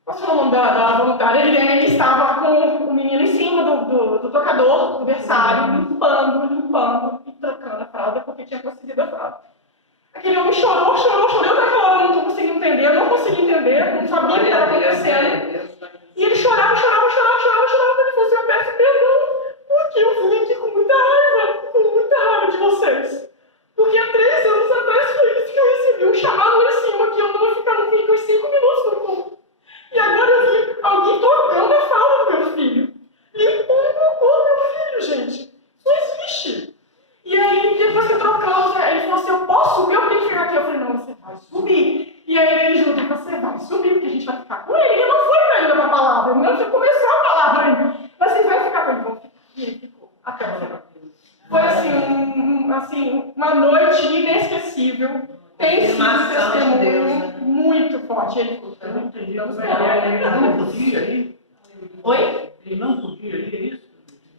posso falar o nome da voluntária? Ele estava com o menino em cima do tocador, do berçário, limpando e trocando a fralda, porque tinha conseguido a fralda. Aquele homem chorou, eu naquela hora não consegui entender, não sabia o que estava acontecendo. E ele chorava, ele falou assim, eu peço perdão, porque eu vim aqui com muita raiva de vocês. Porque há 3 anos atrás foi isso que eu recebi, um chamado lá em cima, que eu não vou ficar no fim, os 5 minutos no culto. E agora eu vi alguém tocando a fralda do meu filho. Limpando o cocô do meu filho, gente. Isso não existe. E aí, depois que trocamos, ele falou assim, eu posso subir, eu tenho que ficar aqui. Eu falei, não, você vai subir. E aí ele junto, você vai subir, porque a gente vai ficar com ele. Ele não foi ainda para a palavra, ele não tinha começado a palavra ainda. Mas você vai ficar com ele, vou ficar. E ele ficou, até o final. Foi assim, uma noite inesquecível. Tem sido um testemunho muito forte. Ele ficou, eu não entendi. Ele não podia ir? Oi? Ele não podia ir, é isso?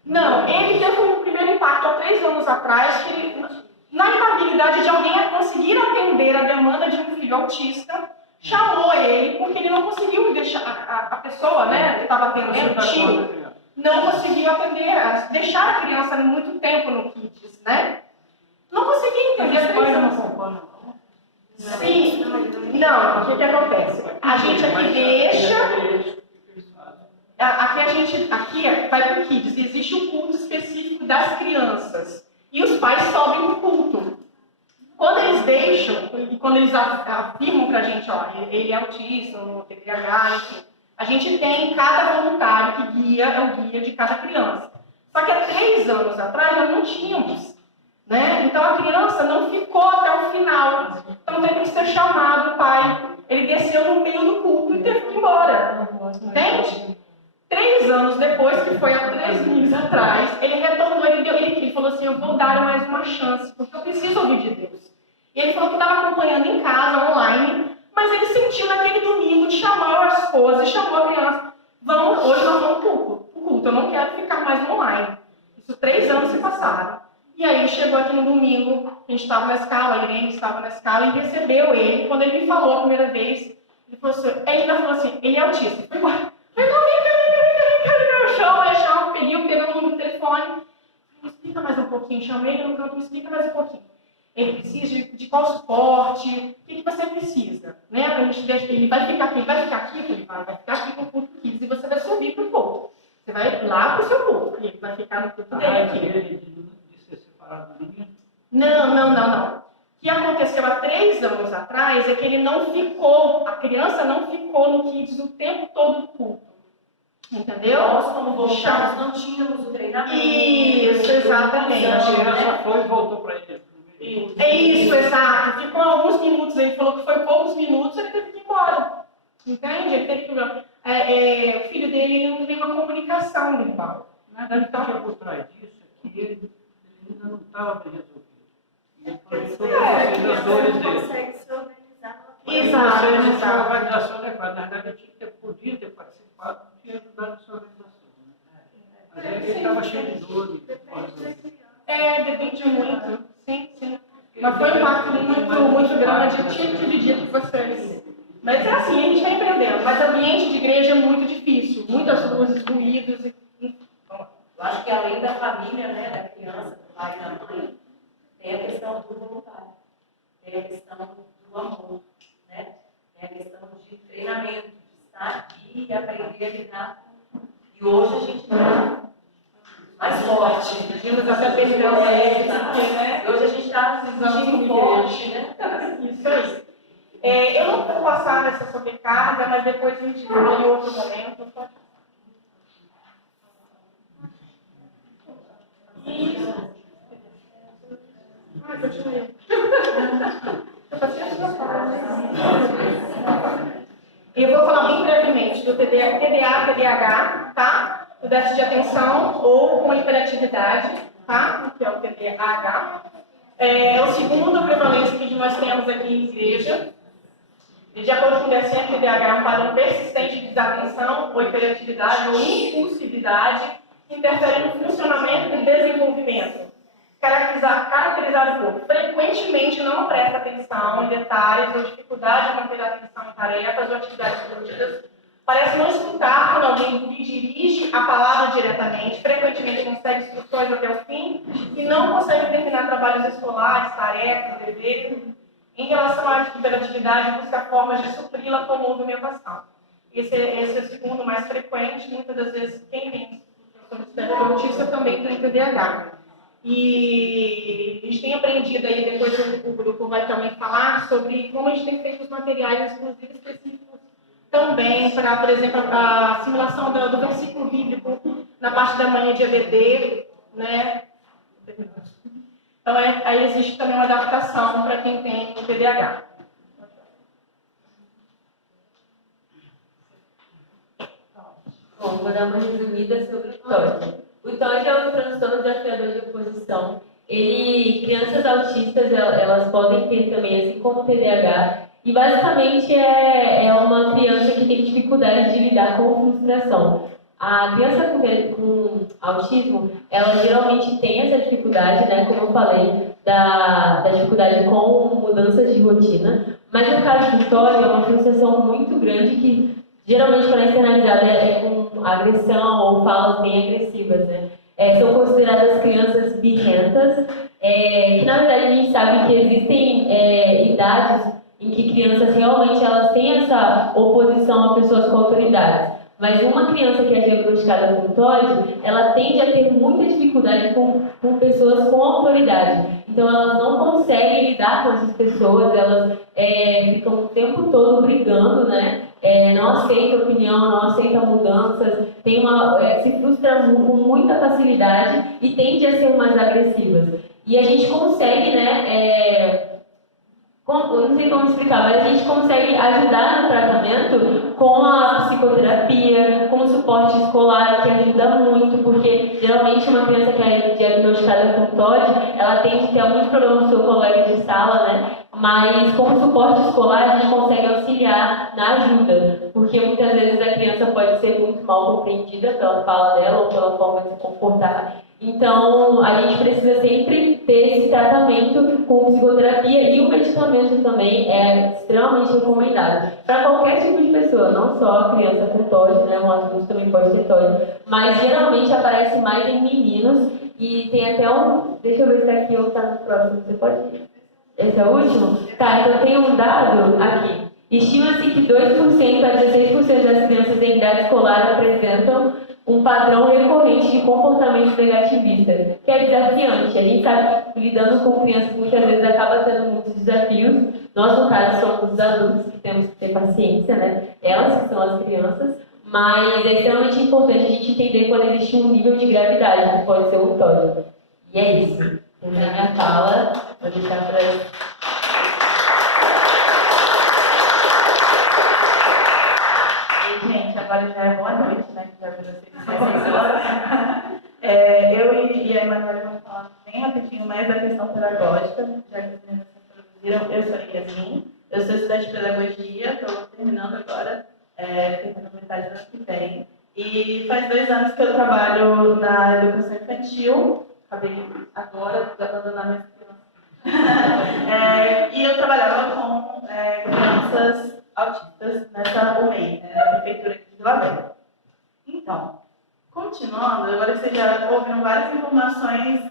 Não, ele teve um primeiro impacto há 3 anos atrás, que na inabilidade de alguém a conseguir atender a demanda de um filho autista, chamou ele, porque ele não conseguiu deixar a pessoa, né, que estava atendendo, o tio, não conseguiu atender, deixar a criança muito tempo no kids, né? Não conseguia entender. Mas os pais não acompanham, não? Sim. Não, o que acontece? A gente aqui deixa. Aqui vai para o Kids. Existe um culto específico das crianças. E os pais sobem no culto. Quando eles deixam, e quando eles afirmam para a gente, ó, ele é autista, ou TDAH, enfim, a gente tem cada voluntário que guia, é o guia de cada criança. Só que há 3 anos atrás nós não tínhamos. Né? Então a criança não ficou até o final. Então teve que ser chamado o pai. Ele desceu no meio do culto e teve que ir embora. Entende? 3 anos depois, que foi há 3 meses atrás, ele retornou, ele falou assim, eu vou dar mais uma chance, porque eu preciso ouvir de Deus. E ele falou que estava acompanhando em casa, online, mas ele sentiu naquele domingo de chamar a esposa e chamou a criança. Hoje nós vamos para o culto, eu não quero ficar mais online. Isso 3 anos se passaram. E aí chegou aqui no domingo, a gente estava na escala, a Irene estava na escala e recebeu ele. Quando ele me falou a primeira vez, ele ainda falou assim, ele é autista. Foi embora. Falei, não, vem cá, chama, peguei o número do telefone. Me explica mais um pouquinho, chamei ele no canto, me explica mais um pouquinho. Ele precisa de qual suporte, o que você precisa, né? Pra gente ver, ele vai ficar aqui, vai ficar aqui com o culto Kids e você vai subir pro culto. Você vai lá pro seu culto, ele vai ficar no culto dele aqui. Não. O que aconteceu há 3 anos atrás é que ele não ficou, a criança não ficou no Kids o tempo todo do culto. Entendeu? Nós, como voluntários, não tínhamos o treinamento. Isso, exatamente. A criança foi e voltou para ele. É isso, exato. Ficou alguns minutos, ele falou que foi poucos minutos, ele teve que ir embora. Entende? Ele teve que o filho dele ele não tem uma comunicação verbal. Nada que tinha por trás disso é que ele ainda não estava bem resolvido. Ele falou as dores dele. Consegue se organizar. Exato. Você não tinha uma organização adequada. Na verdade, ele podia ter participado e ajudado na sua organização. Mas ele estava cheio de dores. Depende muito. Sim. Mas foi um impacto muito grande. Eu tinha que dividir com vocês. Mas é assim, a gente vai aprendendo. Mas ambiente de igreja é muito difícil. Muitas luzes, ruídos. Eu acho que além da família, né, da criança, do pai e da mãe, tem a questão do voluntário. Tem a questão do amor, né? Tem a questão de treinamento, de estar aqui e aprender a lidar. E hoje a gente está mais forte. Imagina até perdeu né? Hoje a gente está se sentindo forte, né? Isso aí. Eu não vou passar nessa sobrecarga, mas depois a gente vai em outro momento. Isso. Continue. Eu vou falar bem brevemente do TDAH, tá? Do déficit de atenção ou com hiperatividade, tá? Que é o TDAH. O segundo prevalência que nós temos aqui em igreja. De acordo com o DSM, TDAH é um padrão persistente de desatenção ou hiperatividade ou impulsividade que interfere no funcionamento e desenvolvimento. Caracterizado por frequentemente não presta atenção em detalhes ou dificuldade de manter a atenção em tarefas ou atividades produzidas, parece não escutar quando alguém lhe dirige a palavra diretamente, frequentemente não segue instruções até o fim e não consegue terminar trabalhos escolares, tarefas, deveres. Em relação à hiperatividade, busca formas de supri-la com movimentação. Esse é o segundo mais frequente, muitas das vezes quem tem transtorno autista também tem TDAH. E a gente tem aprendido aí, depois o grupo vai também falar sobre como a gente tem feito os materiais, inclusive específicos também para, por exemplo, a simulação do versículo bíblico na parte da manhã de EBD, né? Então, aí existe também uma adaptação para quem tem TDAH. Bom, vou dar uma resumida sobre o TOD. O TOD é um transtorno desafiador de oposição. Crianças autistas, elas podem ter também, assim como o TDAH, e basicamente é uma criança que tem dificuldade de lidar com frustração. A criança com autismo, ela geralmente tem essa dificuldade, né, como eu falei, da dificuldade com mudanças de rotina, mas no caso do TOD é uma frustração muito grande que geralmente quando é externalizada é com agressão ou falas bem agressivas, né? São consideradas crianças birrentas, que na verdade a gente sabe que existem idades em que crianças realmente elas têm essa oposição a pessoas com autoridades. Mas uma criança que é diagnosticada com TOD, ela tende a ter muita dificuldade com pessoas com autoridade. Então, elas não conseguem lidar com essas pessoas, elas ficam o tempo todo brigando, né? Não aceitam opinião, não aceitam mudanças, se frustram com muita facilidade e tende a ser mais agressivas. E a gente consegue, né? Não sei como explicar, mas a gente consegue ajudar no tratamento com a psicoterapia, com o suporte escolar, que ajuda muito, porque geralmente uma criança que é diagnosticada com TOD, ela tende a ter algum problema com seu colega de sala, né? Mas com o suporte escolar a gente consegue auxiliar na ajuda, porque muitas vezes a criança pode ser muito mal compreendida pela fala dela ou pela forma de se comportar. Então, a gente precisa sempre ter esse tratamento com psicoterapia e o medicamento também é extremamente recomendado para qualquer tipo de pessoa, não só a criança com TOD, né? Um adulto também pode ter TOD, mas geralmente aparece mais em meninos e tem até deixa eu ver se aqui ou está no próximo, você pode ir? Esse é o último? Tá, então tem um dado aqui. Estima-se que 2% a 16% das crianças em idade escolar apresentam um padrão recorrente de comportamento negativista, que é desafiante. A gente está lidando com crianças que muitas vezes acaba tendo muitos desafios. Nós, no caso, somos os adultos que temos que ter paciência, né? Elas que são as crianças, mas é extremamente importante a gente entender quando existe um nível de gravidade, que pode ser um TOD. E é isso. Terminei minha fala, vou deixar para... Gente, agora já é boa noite, né? Que já virou 6 horas. Eu e a Emanuela vamos falar bem rapidinho mais da questão pedagógica, já que as meninas se introduziram. Eu sou a Yasmin, eu sou estudante de pedagogia, estou terminando agora, terminando metade do ano que vem. E faz 2 anos que eu trabalho na educação infantil, acabei agora de abandonar minhas crianças. E eu trabalhava com crianças autistas nessa UMEI, né, da prefeitura aqui de Vila Velha. Então, continuando, agora vocês já ouviram várias informações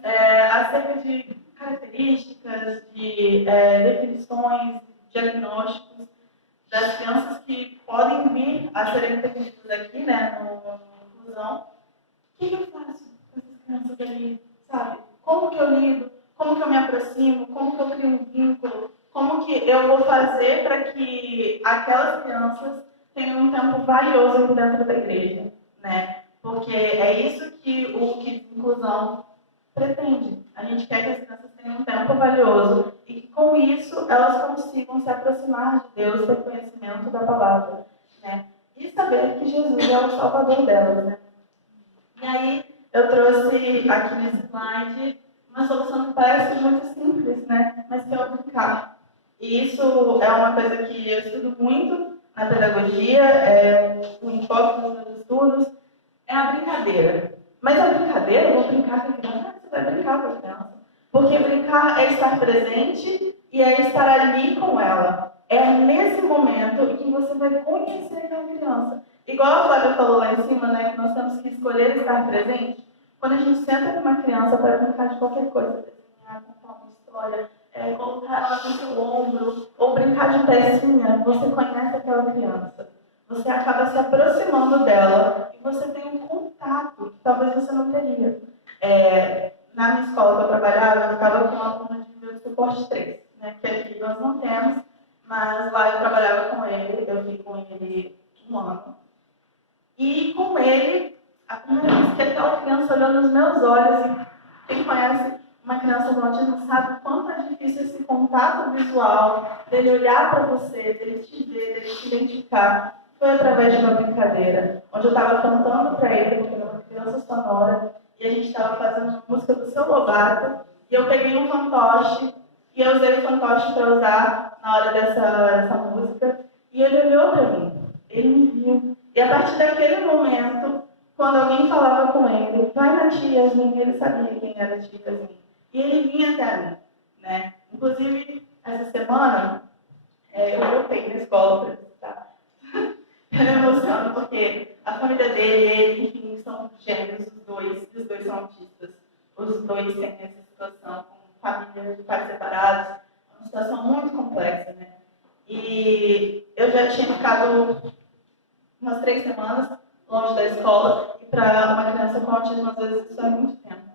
acerca de características, de definições, diagnósticos das crianças que podem vir a serem atendidas aqui, né, no inclusão. O que eu faço com essas crianças ali, sabe? Como que eu lido? Como que eu me aproximo? Como que eu crio um vínculo? Como que eu vou fazer para que aquelas crianças tenham um tempo valioso dentro da igreja, né? Porque é isso que o Kids Inclusão pretende. A gente quer que as crianças tenham um tempo valioso e que, com isso, elas consigam se aproximar de Deus, ter conhecimento da palavra, né? E saber que Jesus é o Salvador delas, né? E aí, eu trouxe aqui nesse slide uma solução que parece muito simples, né? Mas que é o brincar. E isso é uma coisa que eu estudo muito na pedagogia, o enfoque dos meus estudos é a brincadeira. Mas a brincadeira, eu vou brincar com a criança, você vai brincar com a criança. Porque brincar é estar presente e é estar ali com ela. É nesse momento que você vai conhecer aquela criança. Igual a Flávia falou lá em cima, né, que nós temos que escolher estar presente. Quando a gente senta com uma criança para brincar de qualquer coisa, desenhar, contar uma história, colocar ela no seu ombro, ou brincar de pecinha, você conhece aquela criança. Você acaba se aproximando dela e você tem um contato que talvez você não teria. Na minha escola que eu trabalhava, eu ficava com uma aluna de nível de suporte 3, né, que aqui nós não temos, mas lá eu trabalhava com ele, eu fiquei com ele 1 ano. E com ele, a primeira vez que aquela criança olhou nos meus olhos, e quem conhece uma criança com autismo sabe o quanto é difícil esse contato visual, dele olhar para você, dele te ver, dele te identificar. Foi através de uma brincadeira, onde eu estava cantando para ele, porque era uma criança sonora, e a gente estava fazendo uma música do Seu Lobato, e eu peguei um fantoche, e eu usei o fantoche para usar na hora dessa música, e ele olhou para mim, ele me viu. E a partir daquele momento, quando alguém falava com ele, vai na tia Yasmin, ele sabia quem era a tia Yasmin. E ele vinha até mim, né? Inclusive, essa semana, eu voltei na escola para visitar. Eu me emociono porque a família dele, ele, enfim, são gêmeos, os dois são autistas. Os dois têm essa situação com família de pais separados. É uma situação muito complexa, né? E eu já tinha ficado umas 3 semanas longe da escola, e para uma criança com autismo, às vezes, isso é muito tempo.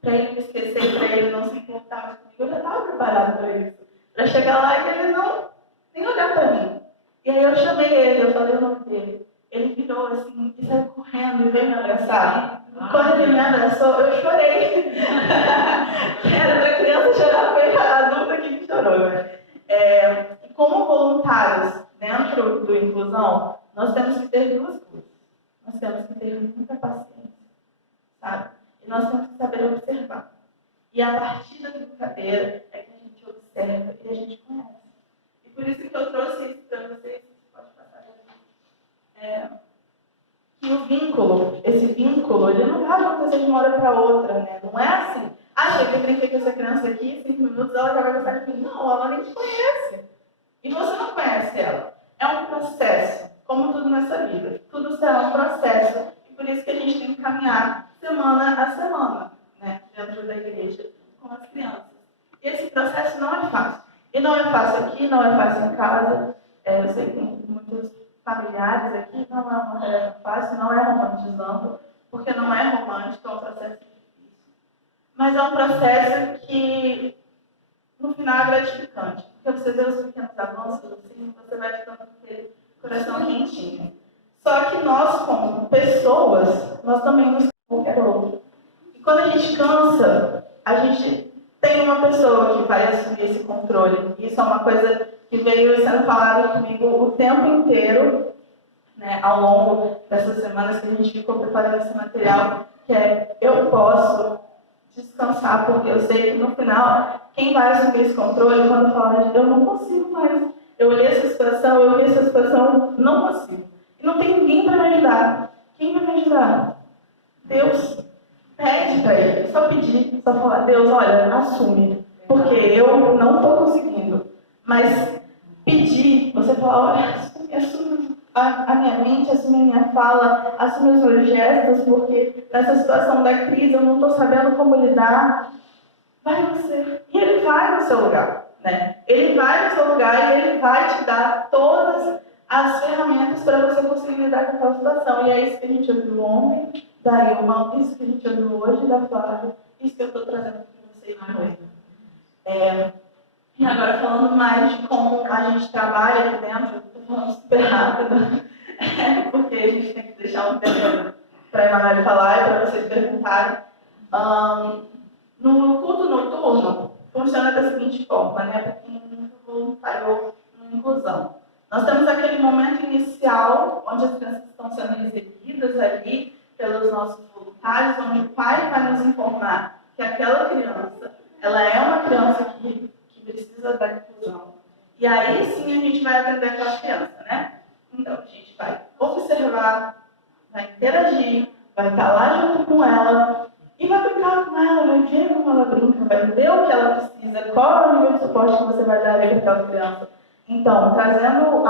Para ele me esquecer, para ele não se importar mais comigo, eu já estava preparada para isso. Para chegar lá e ele não nem olhar para mim. E aí eu chamei ele, eu falei o nome dele. Ele virou assim, e saiu correndo e veio me abraçar. Quando ele me abraçou, eu chorei. Era para criança chorar, foi a adulta que chorou, né? E como voluntários dentro do Inclusão, nós temos que ter 2 coisas. Nós temos que ter muita paciência, sabe? E nós temos que saber observar. E a partir da brincadeira é que a gente observa e a gente conhece. E por isso que eu trouxe isso para vocês. Pode passar aqui. Que o vínculo, esse vínculo, ele não vai acontecer de uma hora para outra, né? Não é assim. Cheguei, brinquei com essa criança aqui, 5 minutos, ela já vai gostar de mim. Não, ela nem te conhece. E você não conhece ela. É um processo, como tudo nessa vida. Tudo será um processo. E por isso que a gente tem que caminhar semana a semana, né? Dentro da igreja, com as crianças. E esse processo não é fácil. E não é fácil aqui, não é fácil em casa. Eu sei que tem muitos familiares aqui, não é uma tarefa fácil, não é romantizando, porque não é romântico, é um processo difícil. Mas é um processo que, no final, é gratificante. Porque você vê os pequenos avanços, assim, você vai ficando com aquele coração quentinho. Só que nós, como pessoas, nós também nos qualquer outro. E quando a gente cansa, a gente tem uma pessoa que vai assumir esse controle. Isso é uma coisa que veio sendo falado comigo o tempo inteiro, né, ao longo dessas semanas que a gente ficou preparando esse material, que é: eu posso descansar, porque eu sei que no final, quem vai assumir esse controle, quando fala, eu não consigo mais. Eu olhei essa situação, eu vi essa situação, não consigo. E não tem ninguém para me ajudar. Quem vai me ajudar? Deus. Pede para ele, só pedir, só falar: Deus, olha, assume, porque eu não estou conseguindo. Mas pedir, você falar: olha, assume a minha mente, assume a minha fala, assume os meus gestos, porque nessa situação da crise eu não estou sabendo como lidar. Vai você. E ele vai no seu lugar, né? Ele vai no seu lugar e ele vai te dar todas as ferramentas para você conseguir lidar com aquela situação. E é isso que a gente ouviu ontem, da Ilma, isso que a gente ouviu hoje, da Flávia, isso que eu estou trazendo para vocês de novo. E agora, falando mais de como a gente trabalha aqui dentro, estou falando super rápido, porque a gente tem que deixar um tempo para a Emanuele falar e para vocês perguntarem. No culto noturno, funciona da seguinte forma, né? Para quem nunca voluntariou na inclusão. Nós temos aquele momento inicial, onde as crianças estão sendo recebidas ali pelos nossos voluntários, onde o pai vai nos informar que aquela criança, ela é uma criança que precisa da inclusão. E aí sim a gente vai atender aquela criança, né? Então a gente vai observar, vai interagir, vai estar lá junto com ela e vai brincar com ela, vai ver como ela brinca, vai ver o que ela precisa, qual é o nível de suporte que você vai dar para aquela criança. Então, trazendo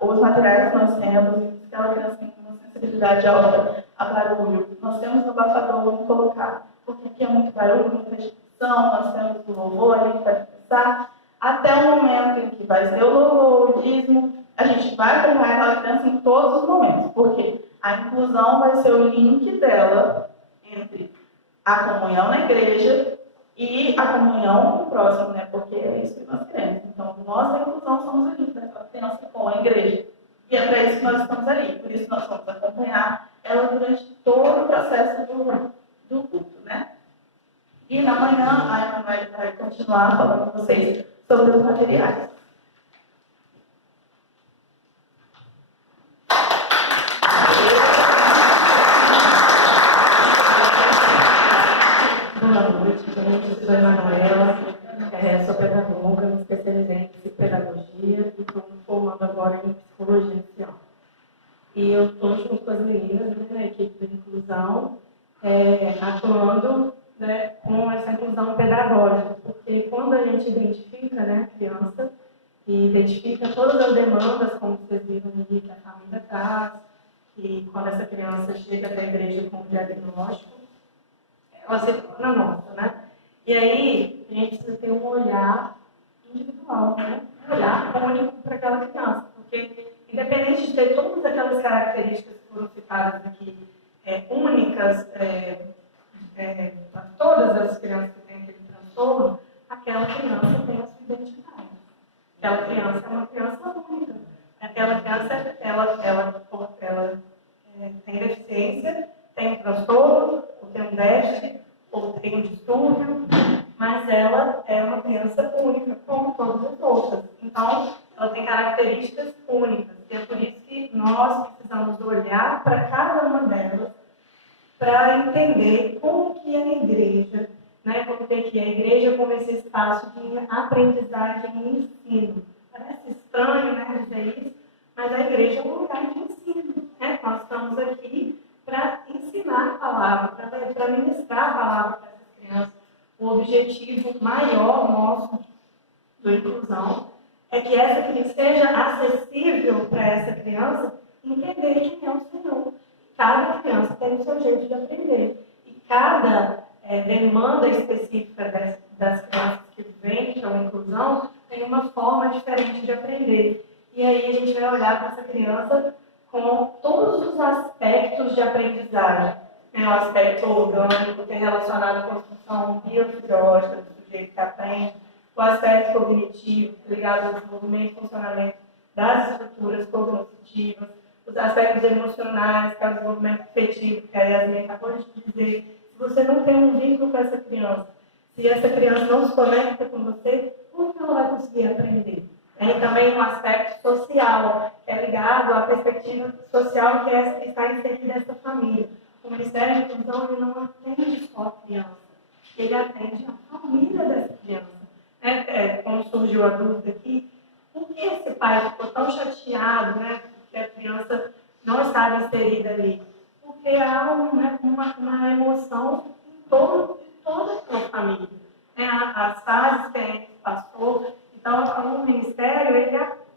os materiais que nós temos, aquela criança tem uma sensibilidade alta a barulho, nós temos o abafador, vamos colocar, porque aqui é muito barulho, muita discussão, nós temos o louvor, a gente vai começar, até o momento em que vai ser o louvor, o dízimo, a gente vai acompanhar aquela criança em todos os momentos, porque a inclusão vai ser o link dela entre a comunhão na igreja e a comunhão com o próximo, né? Porque é isso que nós queremos. Então, nós da inclusão somos o link daquela criança com a igreja. E é para isso que nós estamos ali. Por isso, nós vamos acompanhar ela durante todo o processo do culto, né? E na manhã, a Emanuele vai continuar falando com vocês sobre os materiais. Boa noite, gente. Eu sou a Emanuela, sou pedagoga, me especializei em psicopedagogia e estou me formando agora em psicologia inicial. E eu estou junto com as meninas, né, na equipe de inclusão, atuando, né, com essa inclusão pedagógica, porque quando a gente identifica, né, a criança e identifica todas as demandas, como vocês viram ali, que a família traz, e quando essa criança chega até a igreja com o diagnóstico, ela se torna nossa, né? E aí, a gente precisa ter um olhar individual, né? olhar único para aquela criança, porque independente de ter todas aquelas características que foram citadas aqui, únicas, para todas as crianças que têm aquele transtorno, aquela criança tem a sua identidade. Aquela criança é uma criança única. Aquela criança, ela tem deficiência, tem um transtorno, ou tem um déficit, ou tem um distúrbio, mas ela é uma criança única, como todas as outras. Então, ela tem características únicas. E é por isso que nós precisamos olhar para cada uma delas para entender como que é a igreja, né? Como que é a igreja como esse espaço de aprendizagem e ensino. Parece estranho, né, dizer isso, mas a igreja é um lugar de ensino, né? Nós estamos aqui para ensinar a palavra, para ministrar a palavra para essas crianças. O objetivo maior nosso do Inclusão é que essa criança seja acessível para essa criança entender quem é o Senhor. Cada criança tem o seu jeito de aprender. E cada demanda específica das crianças que vêm para a inclusão tem uma forma diferente de aprender. E aí a gente vai olhar para essa criança com todos os aspectos de aprendizagem. O aspecto orgânico, que é relacionado à construção biofisiológica do sujeito que aprende, o aspecto cognitivo, ligado ao desenvolvimento e funcionamento das estruturas cognitivas, os aspectos emocionais, que é o desenvolvimento afetivo, que a Yasmin acabou de dizer. Se você não tem um vínculo com essa criança, se essa criança não se conecta com você, como que ela vai conseguir aprender? E também um aspecto social, que é ligado à perspectiva social que está inserida nessa família. O Ministério de Inclusão ele não atende só a criança, ele atende a família dessa criança. Como surgiu a dúvida aqui, por que esse pai ficou tão chateado, né, porque a criança não estava inserida ali? Porque há uma emoção em torno de toda a sua família. As fases que a gente passou. Então, o Ministério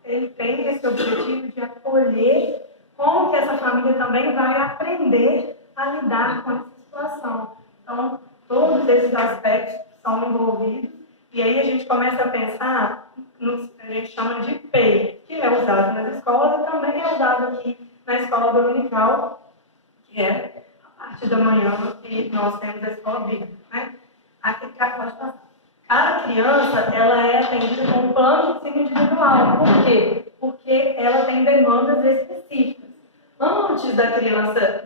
ele tem esse objetivo de acolher como que essa família também vai aprender a lidar com essa situação. Então, todos esses aspectos são envolvidos. E aí a gente começa a pensar, a gente chama de PEI, que é usado nas escolas e também é usado aqui na escola dominical, que é a parte da manhã que nós temos a escola bíblica. Né? Aqui, pode passar. Cada criança ela é atendida com um plano de ensino individual. Por quê? Porque ela tem demandas específicas. Antes da criança,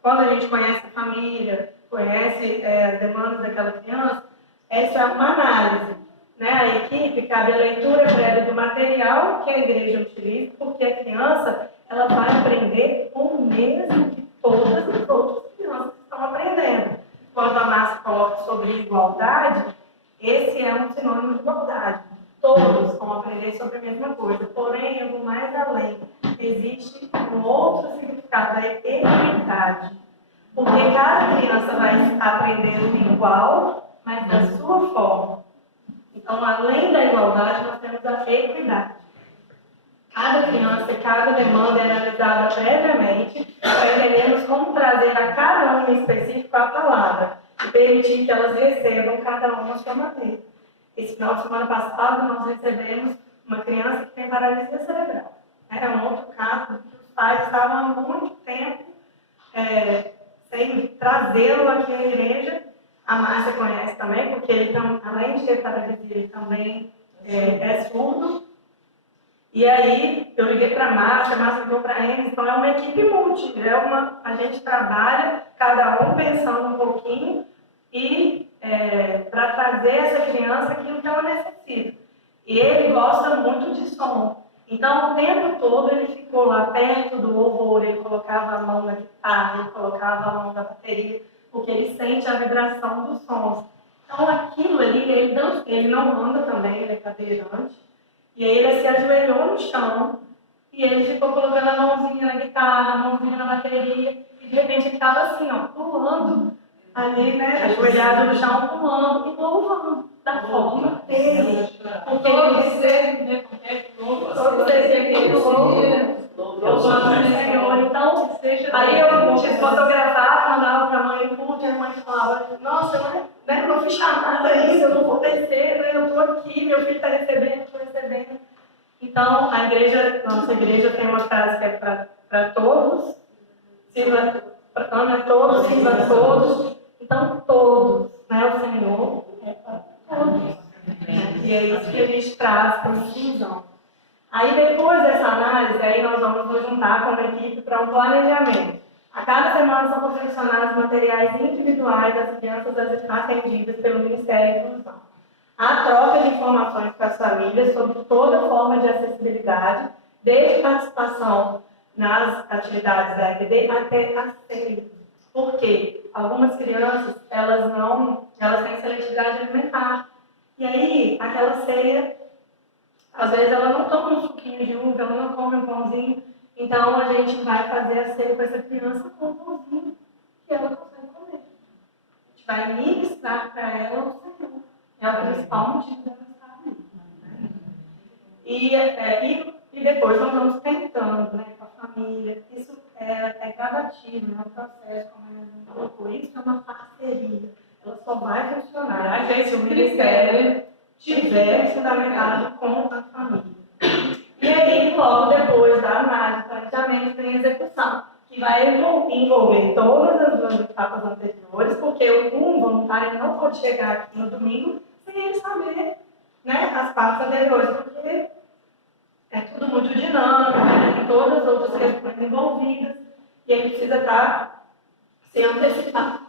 quando a gente conhece a família, conhece as demandas daquela criança, essa é uma análise. Né? A equipe cabe a leitura prévia do material que a igreja utiliza, porque a criança ela vai aprender o mesmo que todas as outras crianças estão aprendendo. Quando a Márcia coloca sobre igualdade, esse é um sinônimo de igualdade. Todos vão aprender sobre a mesma coisa, porém, eu vou mais além. Existe um outro significado da equidade. Porque cada criança vai aprender igual, mas da sua forma. Então, além da igualdade, nós temos a equidade. Cada criança, cada demanda é analisada previamente para entendermos como trazer a cada uma em específico a palavra e permitir que elas recebam cada uma a sua maneira. Esse final de semana passado, nós recebemos uma criança que tem paralisia cerebral. Era um outro caso que os pais estavam há muito tempo sem trazê-lo aqui à igreja. A Márcia conhece também, porque ele, além de ter paralisia, ele também é surdo. E aí, eu liguei para a Márcia ligou para a Enes, então é uma equipe multi, a gente trabalha, cada um pensando um pouquinho, e para trazer essa criança aquilo que ela necessita. E ele gosta muito de som. Então, o tempo todo ele ficou lá perto do louvor, ele colocava a mão na guitarra, ele colocava a mão na bateria, porque ele sente a vibração dos sons. Então, aquilo ali, ele não anda também, ele é cadeirante. E aí ele se ajoelhou no chão e ele ficou colocando a mãozinha na guitarra, a mãozinha na bateria. E de repente ele estava assim, pulando ali, né, ajoelhado no chão, pulando e louvando da forma dele. Porque ele recebe, todo ser louvando o Senhor. Então, aí eu tive que fotografar mandava para a mãe o culto e a mãe falava, nossa, eu não fui chamada ainda, eu não vou descer, né? Eu estou aqui, meu filho está recebendo, estou recebendo. Então, nossa igreja tem uma frase que é para todos, ame a todos, sirva a todos. Então, todos, né? O Senhor é para todos. E é isso que a gente traz para a inclusão. Aí, depois dessa análise, aí nós vamos nos juntar com a equipe para um planejamento. A cada semana são confeccionados materiais individuais das crianças atendidas pelo Ministério da Inclusão. Há troca de informações com as famílias sobre toda forma de acessibilidade, desde participação nas atividades da EBD até a ceia. Porque algumas crianças, elas têm seletividade alimentar. E aí, aquela ceia, às vezes ela não toma um suquinho de uva, ela não come um pãozinho. Então, a gente vai fazer a ceia com essa criança com um pãozinho que ela consegue comer. A gente vai ministrar para ela o Senhor. É o principal motivo dela estar ali. E depois nós vamos tentando, né, com a família. Isso é gradativo, é um processo, como a gente colocou. Isso é uma parceria. Ela só vai funcionar se o Ministério estiver fundamentado com a família. E aí, logo depois da análise, planejamento, tem a execução, que vai envolver todas as duas etapas anteriores, porque um voluntário não pode chegar aqui no domingo sem ele saber, né, as partes anteriores, porque é tudo muito dinâmico, né, tem todas as outras questões envolvidas, e ele precisa estar se antecipado.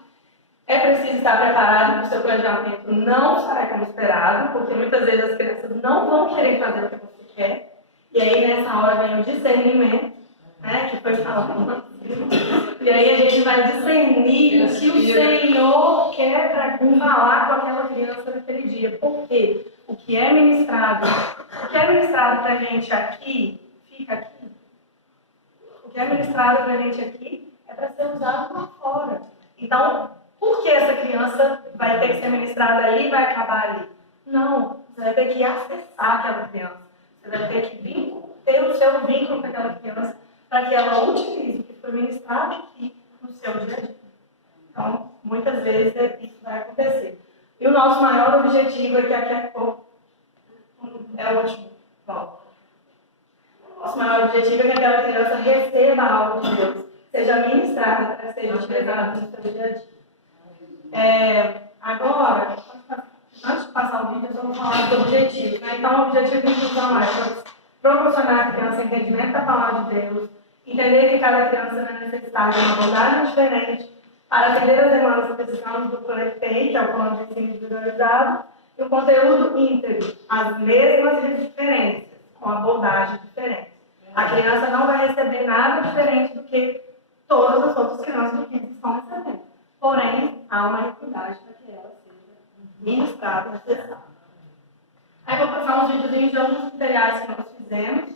É preciso estar preparado para o seu planejamento não sair como esperado, porque muitas vezes as crianças não vão querer fazer o que você quer. E aí, nessa hora, vem o discernimento, né, que foi falado. E aí, a gente vai discernir o que o Senhor quer para falar com aquela criança naquele dia. Porque o que é ministrado para a gente aqui, fica aqui. O que é ministrado para a gente aqui é para ser usado lá fora. Então, por que essa criança vai ter que ser ministrada aí e vai acabar ali? Não, você vai ter que acessar aquela criança. Você vai ter que ter o seu vínculo com aquela criança para que ela utilize o que foi ministrado aqui no seu dia a dia. Então, muitas vezes isso vai acontecer. E o nosso maior objetivo é que é o último. Bom, o nosso maior objetivo é que aquela criança receba algo de Deus, seja ministrada para ser utilizada no seu dia a dia. Agora, antes de passar o vídeo, eu só vou falar do objetivo. Né? Então, o objetivo da inclusão é proporcionar à criança entendimento da palavra de Deus, entender que cada criança vai necessitar de uma abordagem diferente para atender as demandas e precisamos do PLEPEI, que é o plano de ensino individualizado, e o conteúdo íntegro, as mesmas referências, com abordagem diferente. A criança não vai receber nada diferente do que todas as outras crianças do que estão recebendo. Porém, há uma equidade para que ela seja ministrada e acessada. Aí vou passar uns videozinhos de alguns materiais que nós fizemos.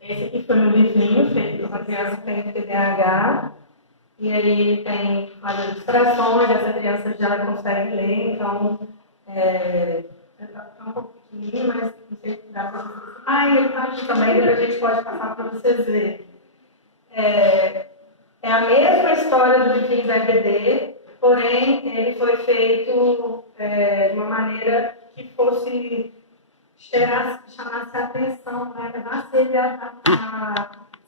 Esse aqui foi um livrinho feito para uma criança que tem TDAH. E aí ele tem as ilustrações, essa criança já consegue ler, então tá um pouco pequenininho, mas não sei se dá para vocês. E ele está aqui também, depois a gente pode passar para vocês verem. É a mesma história do livrinho da EBD, porém ele foi feito de uma maneira que fosse chamasse a atenção, né? Levasse ele a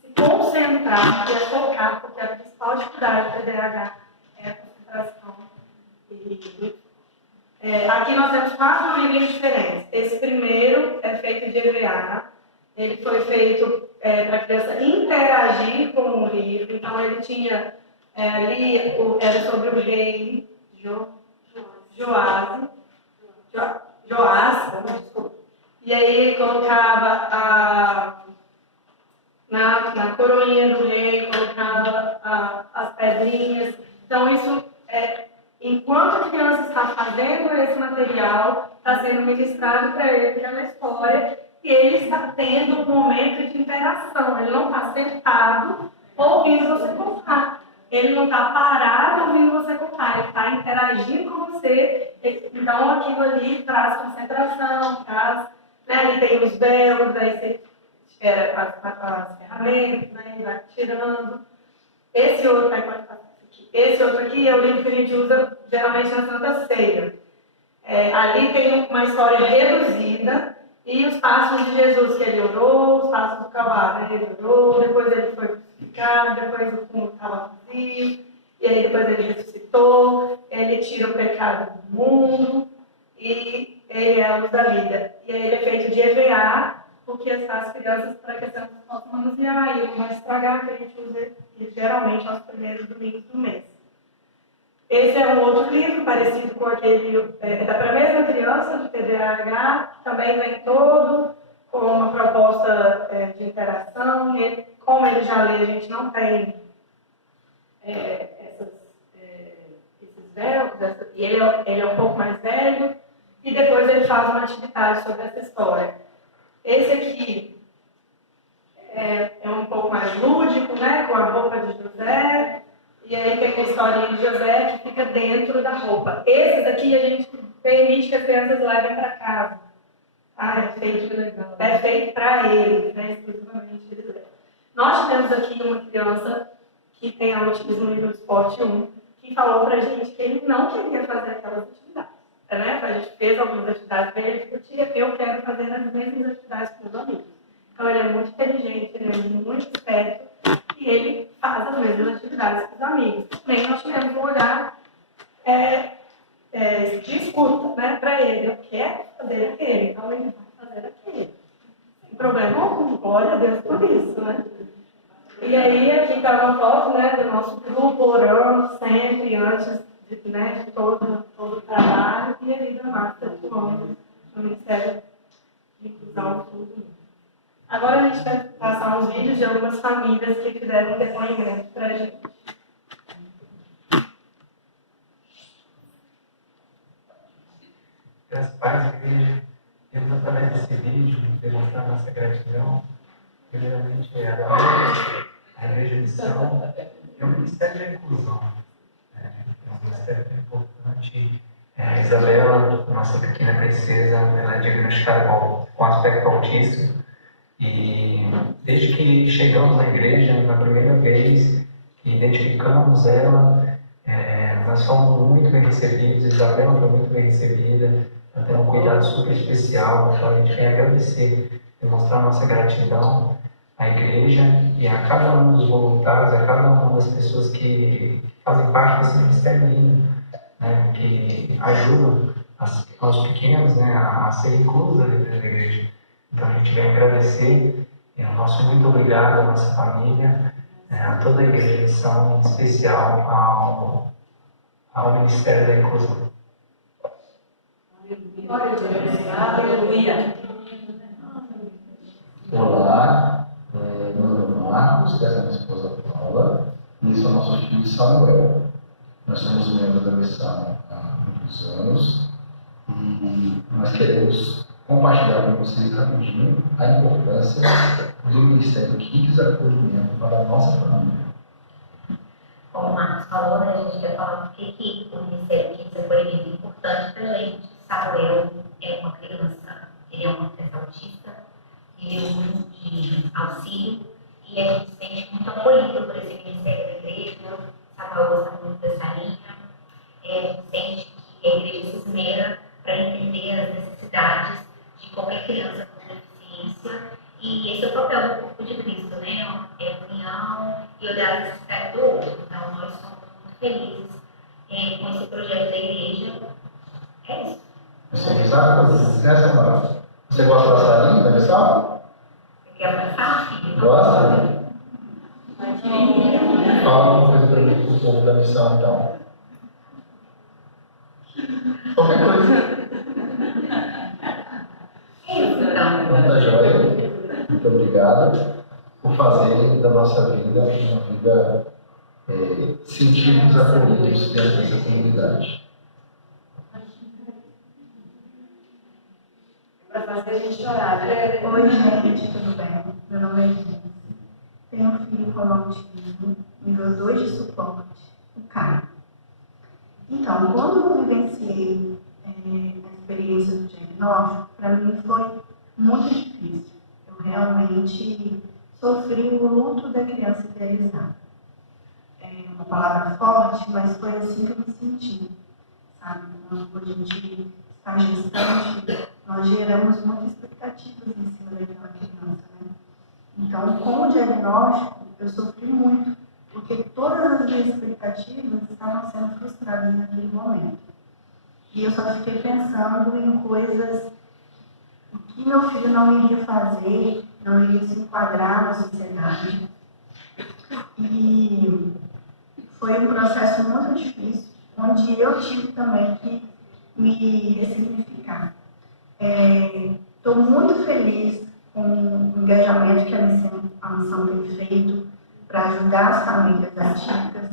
se concentrar e a focar, porque a principal dificuldade do TDAH é a concentração. Aqui nós temos 4 livrinhos diferentes. Esse primeiro é feito de EVA. Ele foi feito para a criança interagir com o livro. Então, ele tinha ali, era sobre o rei Joás, desculpa. E aí ele colocava na coroinha do rei, colocava as pedrinhas. Então, isso enquanto a criança está fazendo esse material, está sendo ministrado para ele aquela história, e ele está tendo um momento de interação. Ele não está sentado ouvindo você contar. ele não está parado ouvindo você contar, ele está interagindo com você. Então, aquilo ali traz concentração, traz, né, ali tem os verbos, aí você espera as ferramentas, né, e vai tirando. Esse outro aqui é o livro que a gente usa geralmente na Santa Ceia. Ali tem uma história reduzida e os passos de Jesus, que ele orou, os passos do Calvário, né? Ele orou, depois ele foi crucificado, depois o túmulo estava vazio, e aí depois ele ressuscitou, ele tira o pecado do mundo e ele é a luz da vida. E aí ele é feito de EVA, porque as crianças, para que elas possam manusear e não vai estragar, que a gente usa geralmente aos primeiros domingos do mês. Esse é um outro livro, parecido com aquele para a mesma criança, de TDAH, que também vem todo com uma proposta de interação. E como ele já lê, a gente não tem esses verbos, e ele é um pouco mais velho, e depois ele faz uma atividade sobre essa história. Esse aqui é um pouco mais lúdico, né, com a roupa de José. E aí tem a historinha de José que fica dentro da roupa. Esse daqui a gente permite que as crianças levem para casa. É feito para eles, né? Exclusivamente eles levam. Nós tivemos aqui uma criança que tem autismo nível esporte 1, que falou para a gente que ele não queria fazer aquelas atividades. Né? A gente fez algumas atividades para ele e falou, tia, eu quero fazer as mesmas atividades com os amigos. Então ele é muito inteligente, ele é muito esperto. E ele faz as mesmas atividades com os amigos. Também nós tivemos um olhar de escuta, né, para ele. Eu quero fazer aquele, então ele vai fazer aquele. Sem problema algum, glória a Deus por isso, né? E aí aqui está uma foto, né, do nosso grupo orando sempre antes de todo o trabalho, e ali da Marta atuando no Ministério de Inclusão Feminina. Agora a gente vai passar uns vídeos de algumas famílias que fizeram um depoimento para a gente. Graças pais, igreja, temos através desse vídeo demonstrar nossa gratidão. Primeiramente, a Igreja Missão é um ministério de inclusão. É um ministério muito importante. A Isabela, nossa pequena princesa, ela é diagnosticada com aspecto autista. E desde que chegamos na igreja, na primeira vez que identificamos ela, nós fomos muito bem recebidos, Isabela foi muito bem recebida, ela tem um cuidado super especial, então a gente quer agradecer, demonstrar nossa gratidão à igreja e a cada um dos voluntários, a cada uma das pessoas que fazem parte desse ministério lindo, né, que ajudam aos pequenos, né, a serem inclusos dentro da igreja. Então a gente vem agradecer, e o nosso muito obrigado à nossa família, a toda a igreja, em especial ao Ministério da Inclusão. Aleluia. Olá, meu nome é Marcos, essa é a minha esposa Paula, e esse é o nosso filho Samuel. Nós somos membros da missão há muitos anos e nós queremos compartilhar com vocês rapidinho a importância do Ministério Kids Acolhimento para a nossa família. Como o Marcos falou, né, a gente quer falar por que o Ministério Kids Acolhimento é importante para a gente. Samuel é uma criança, ele é uma criança autista, ele é um grupo de auxílio e a gente se sente muito acolhido por esse Ministério da Igreja. Samuel gosta muito dessa linha, a gente sente que a Igreja se esmera para entender as necessidades de qualquer criança com deficiência, e esse é o papel do corpo de Cristo, né? É união e olhar as necessidades do outro. Então, nós somos muito felizes com esse projeto da igreja. É isso. Você gosta da salinha da missão? Você quer abraçar, filho? Gosta? Fala uma coisa para mim do povo da missão, então. Qualquer coisa. Então, tá joia. Muito obrigado por fazerem da nossa vida uma vida sentirmos acolhidos dentro dessa comunidade. Para fazer a gente chorar. Oi, gente, tudo bem? Meu nome é Gina. tenho um filho com autismo, nível 2 de suporte, o Caio. Então, quando eu vivenciei a experiência do diagnóstico, para mim foi muito difícil. Eu realmente sofri o luto da criança idealizada. É uma palavra forte, mas foi assim que eu me senti. Sabe? Quando a gente está gestante, nós geramos muitas expectativas em cima daquela criança. Né? Então, com o diagnóstico, eu sofri muito, porque todas as minhas expectativas estavam sendo frustradas naquele momento. E eu só fiquei pensando em coisas que meu filho não iria fazer, não iria se enquadrar na sociedade. E foi um processo muito difícil, onde eu tive também que me ressignificar. Estou muito feliz com o engajamento que a missão tem feito para ajudar as famílias atípicas.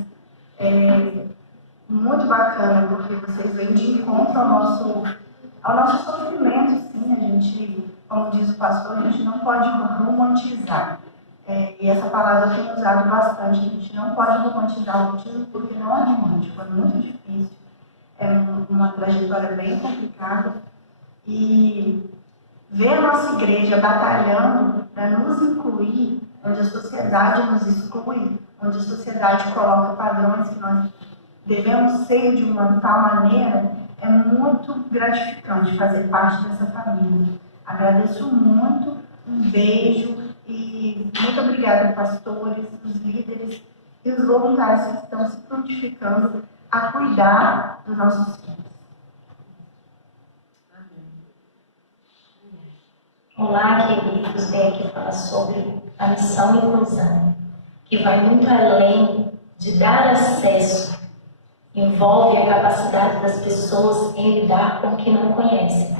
Muito bacana, porque vocês vêm de encontro ao nosso sofrimento, sim. A gente, como diz o pastor, a gente não pode romantizar. E essa palavra eu tenho usado bastante. A gente não pode romantizar o autismo porque não é romântico, é muito difícil. É uma trajetória bem complicada. E ver a nossa igreja batalhando para nos incluir, onde a sociedade nos exclui, onde a sociedade coloca padrões que nós devemos ser de uma tal maneira, é muito gratificante fazer parte dessa família. Agradeço muito, um beijo e muito obrigada, pastores, os líderes e os voluntários que estão se prontificando a cuidar dos nossos filhos. Olá, queridos, venho aqui falar sobre a missão e inclusão, que vai muito além de dar acesso, envolve a capacidade das pessoas em lidar com o que não conhecem.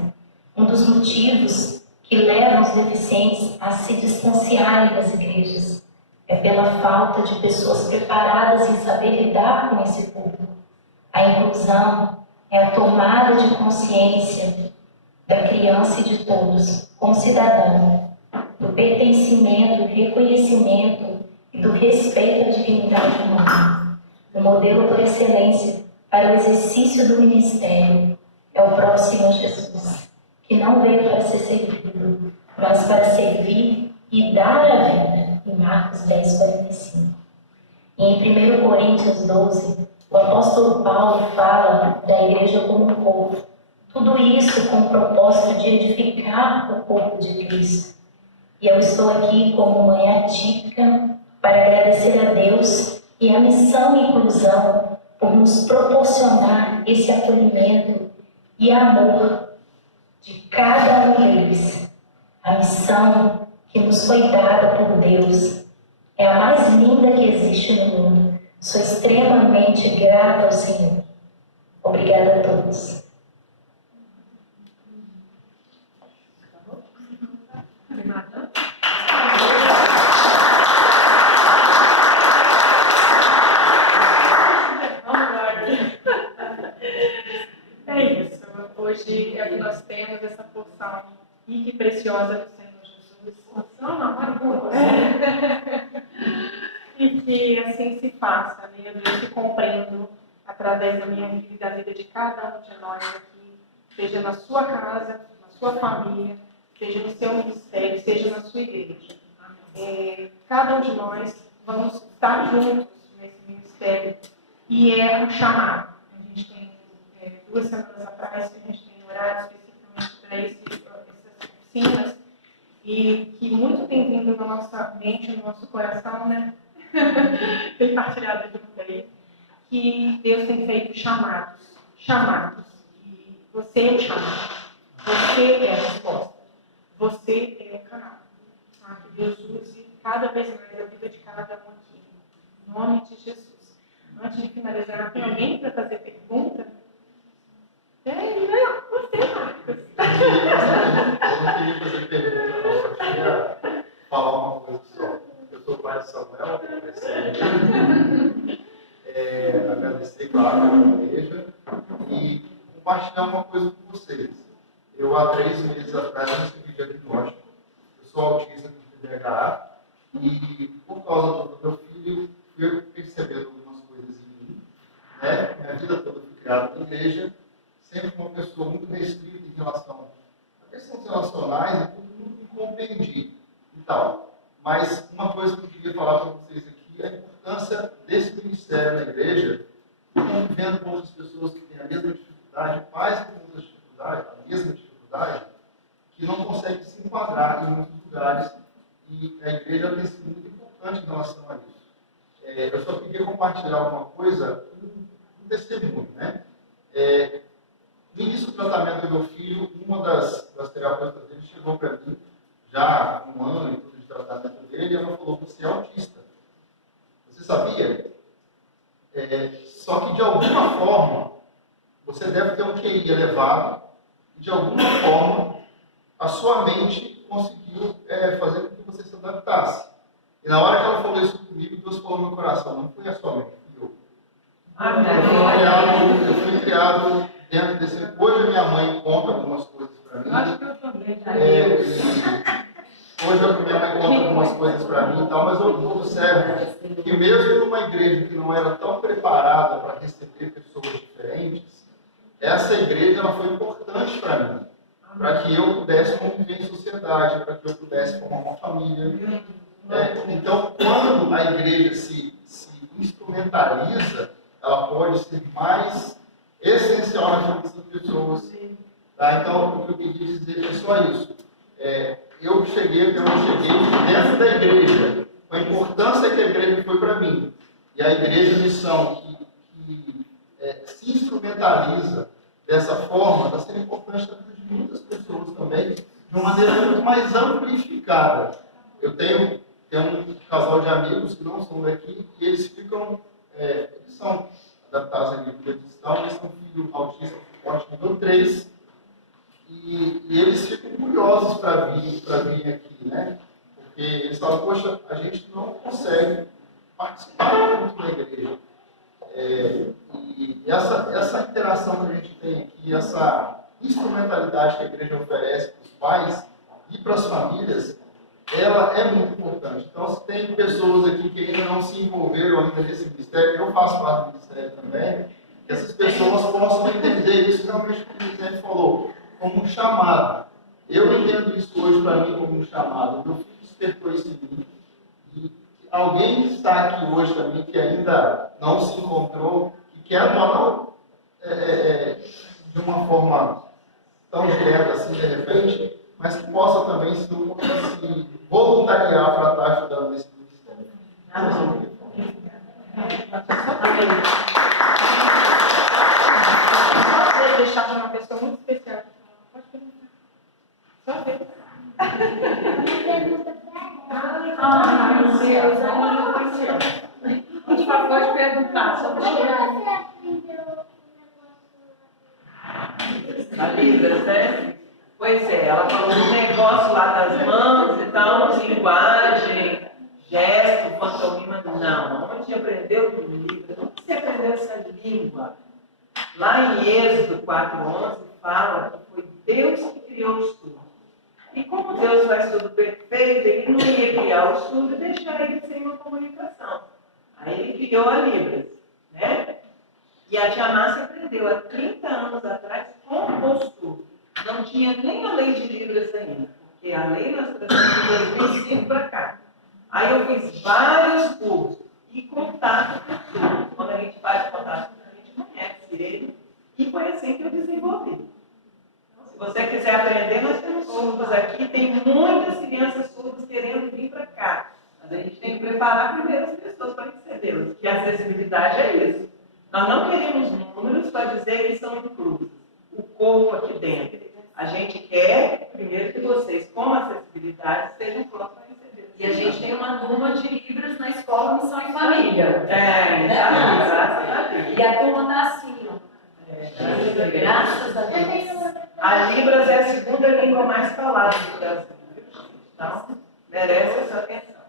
Um dos motivos que levam os deficientes a se distanciarem das igrejas é pela falta de pessoas preparadas em saber lidar com esse público. A inclusão é a tomada de consciência da criança e de todos, como cidadão, do pertencimento, do reconhecimento e do respeito à dignidade humana. O modelo por excelência para o exercício do ministério é o próprio Senhor Jesus, que não veio para ser servido, mas para servir e dar a vida, em Marcos 10:45. E em 1 Coríntios 12, o apóstolo Paulo fala da igreja como um corpo. Tudo isso com o propósito de edificar o corpo de Cristo. E eu estou aqui como mãe atípica para agradecer a Deus e a missão e inclusão por nos proporcionar esse acolhimento e amor de cada um deles. A missão que nos foi dada por Deus é a mais linda que existe no mundo. Sou extremamente grata ao Senhor. Obrigada a todos. É isso. Hoje é que nós temos essa porção rica e preciosa do Senhor Jesus. E que assim se faça, né? Eu te compreendo através da minha vida e da vida de cada um de nós aqui, seja na sua casa, na sua família, seja no seu ministério, seja na sua igreja. Cada um de nós vamos estar juntos nesse ministério e é um chamado. A gente tem 2 semanas atrás que a gente tem orado especificamente para essas oficinas e que muito tem vindo na nossa mente, no nosso coração, né? Tem partilhado junto aí, que Deus tem feito chamados. E você é o chamado. Você é a resposta. Você é o canal. Que Deus use cada vez mais a vida de cada um aqui. Em nome de Jesus. Antes de finalizar, tem alguém para fazer pergunta? Você, Marcos. Eu não queria fazer pergunta, não. Eu queria falar uma coisa só. Eu sou o pai de Samuel, agradecer, claro, a igreja e compartilhar uma coisa com vocês. Eu, há 3 meses atrás, recebi diagnóstico. Eu sou autista com TDAH E por causa do meu filho, eu percebendo algumas coisas em mim, né? Minha vida toda fui criado na igreja, sempre uma pessoa muito restrita em relação a questões relacionais, e tudo muito incompreendi e tal. Mas uma coisa que eu queria falar para vocês aqui é a importância desse ministério na igreja, convivendo com outras pessoas que têm a mesma dificuldade, pais que têm a mesma dificuldade, que não conseguem se enquadrar em muitos lugares, e a igreja tem sido muito importante em relação a isso. Eu só queria compartilhar uma coisa, um testemunho, né? No início do tratamento do meu filho, uma das terapeutas dele chegou para mim, já há 1 ano e tudo de tratamento dele, e ela falou: você é autista. Você sabia? Só que de alguma forma, você deve ter um QI elevado, e de alguma forma, a sua mente conseguiu fazer com que você se adaptasse. E na hora que ela falou isso comigo, Deus falou no meu coração: não foi a sua mente, fui eu. Eu fui criado dentro desse. Hoje a minha mãe conta algumas coisas para mim. Acho que eu também. Hoje a minha mãe conta algumas coisas para mim e tal, mas eu observo que mesmo numa igreja que não era tão preparada para receber pessoas diferentes, essa igreja ela foi importante para mim, para que eu pudesse conviver em sociedade, para que eu pudesse formar uma família. Então, quando a igreja se instrumentaliza, ela pode ser mais essencial na vida das pessoas. Tá? Então, o que eu queria dizer é só isso. Eu cheguei dentro da igreja, com a importância que a igreja foi para mim. E a igreja missão que se instrumentaliza dessa forma, está sendo importante na vida de muitas pessoas também, de uma maneira muito mais amplificada. Eu tenho um casal de amigos que não são daqui, e eles eles são adaptados à língua de gestão, eles são filho autista suporte nível 3, e eles ficam curiosos para vir aqui, né? Porque eles falam: poxa, a gente não consegue participar muito da igreja. E essa interação que a gente tem aqui, essa instrumentalidade que a igreja oferece para os pais e para as famílias, ela é muito importante. Então, se tem pessoas aqui que ainda não se envolveram ainda nesse ministério, eu faço parte do ministério também, que essas pessoas possam entender isso realmente que o ministério falou, como um chamado. Eu entendo isso hoje para mim como um chamado. Meu filho despertou isso em mim. E alguém que está aqui hoje também, que ainda não se encontrou, que quer atuar de uma forma tão direta assim, de repente, mas que possa também se voluntariar para estar ajudando nesse ministério. Amém. Pode deixar para uma pessoa muito especial. Pode perguntar. Só ver. Ai, meu Deus, por favor, pode perguntar. Só Na Libras, né? Pois ela falou um negócio lá das mãos e tal, linguagem, gesto, pantomima. Não, onde aprendeu no Libras? Onde você aprendeu essa língua? Lá em Êxodo 4:11 fala que foi Deus que criou o surdo. E como Deus faz tudo perfeito, ele não ia criar o surdo e deixar ele sem uma comunicação. Aí ele criou a Libras, né? E a tia Márcia aprendeu há 30 anos atrás com o surdo. Não tinha nem a lei de Libras ainda, porque a lei nós trazemos de 2005 para cá. Aí eu fiz vários cursos e contato com o surdo. Quando a gente faz contato, a gente conhece ele, e foi assim que eu desenvolvi. Se você quiser aprender, nós temos surdos aqui, tem muitas crianças surdas querendo vir para cá. Mas a gente tem que preparar primeiro as pessoas para recebê-las, que a acessibilidade é isso. Nós não queremos números para dizer que são inclusos. O corpo aqui dentro. A gente quer, primeiro, que vocês, com acessibilidade, sejam prontos para receber. E a gente tem uma turma de Libras na escola Missão e Família. Exatamente. E a turma está assim, ó. Graças a Deus. A Libras é a segunda língua mais falada do Brasil. Então, merece essa atenção.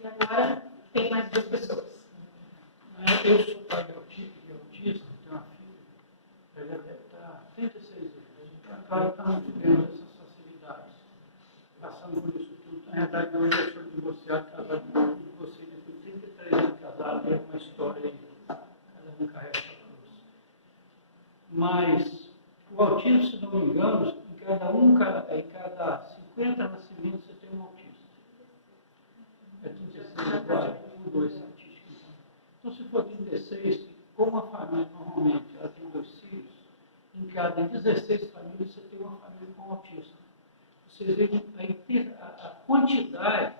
E agora tem mais 2 pessoas. Eu sou pai de autista, tenho uma filha, ela deve estar 36 anos. Então, ela está muito bem nessas facilidades, passando por isso tudo. Na verdade, hoje eu sou divorciado, casado com você, depois de 33 anos casado, é uma história aí, cada um carrega essa cruz. Mas o autismo, se não me engano, em cada 50 nascimentos você tem um autista. É 36 iguais, um, dois estatísticos. Então, se for 36, como a família normalmente ela tem 2 filhos, em cada 16 famílias você tem uma família com autista. Vocês veem a quantidade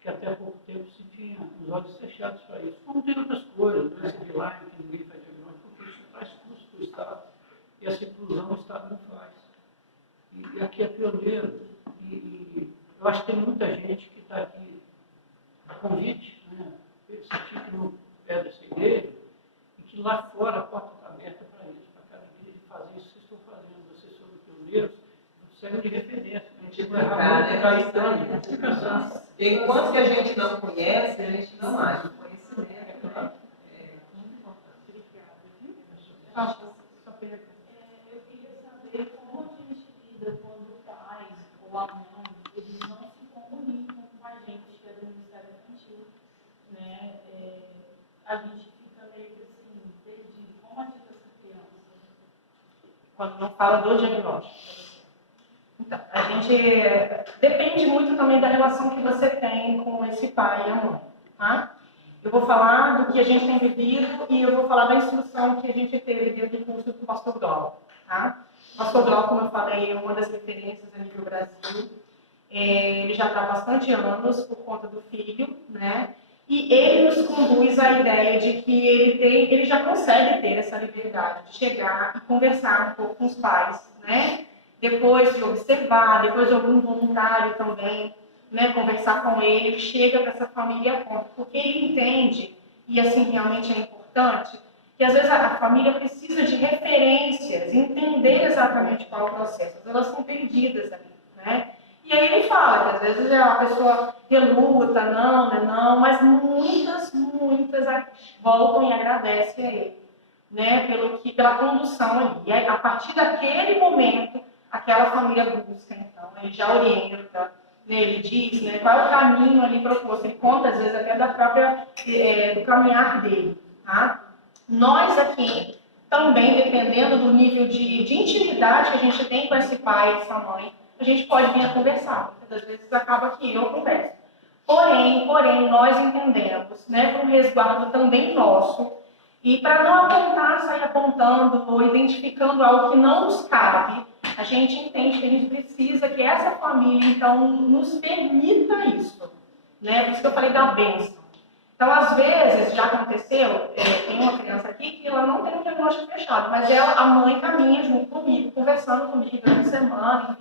que até pouco tempo se tinha os olhos fechados para isso. Como tem outras coisas, doença de Lyme, que ninguém faz diagnóstico, porque isso traz custo para o Estado. E essa inclusão o Estado não faz. E aqui é pioneiro. E eu acho que tem muita gente que está aqui a convite, né? Esse tipo que não é dessa igreja, e que lá fora a porta está aberta para isso, para cada igreja fazer isso que vocês estão fazendo. Vocês são pioneiros, servem de referência. A gente vai errar enquanto que a gente não conhece, a gente não age. Conhecimento. Eu queria saber como a gente lida quando o pai ou a mãe, eles não se comunicam com a gente, que é do Ministério Infantil, né? A gente fica meio assim, perdido. Como agir com essa criança? Quando não fala do diagnóstico. Então, a gente depende muito também da relação que você tem com esse pai e a mãe, tá? Eu vou falar do que a gente tem vivido e eu vou falar da instrução que a gente teve dentro do curso do Pastor Grau, tá? O Pastor Grau, como eu falei, é uma das referências a nível Brasil. Ele já está há bastante anos por conta do filho, né? E ele nos conduz à ideia de que ele já consegue ter essa liberdade de chegar e conversar um pouco com os pais, né? Depois de observar, depois de algum voluntário também, né, conversar com ele chega para essa família a conta, porque ele entende, e assim realmente é importante, que às vezes a família precisa de referências, entender exatamente qual é o processo, elas estão perdidas ali, né? E aí ele fala que às vezes a pessoa reluta, não, mas muitas voltam e agradecem a ele, né, pela condução ali. E aí, a partir daquele momento, aquela família busca, então, ele já orienta, né, ele diz, né, qual é o caminho ali proposto, ele conta às vezes até do caminhar dele, tá? Nós aqui, também dependendo do nível de intimidade que a gente tem com esse pai e essa mãe, a gente pode vir a conversar, muitas das vezes acaba que eu converso. Porém, nós entendemos, né, para um resguardo também nosso, e para não sair apontando ou identificando algo que não nos cabe, a gente entende que a gente precisa que essa família, então, nos permita isso, né? Por isso que eu falei da bênção. Então, às vezes, já aconteceu, tem uma criança aqui que ela não tem um diagnóstico fechado, mas a mãe caminha junto comigo, conversando comigo durante a semana,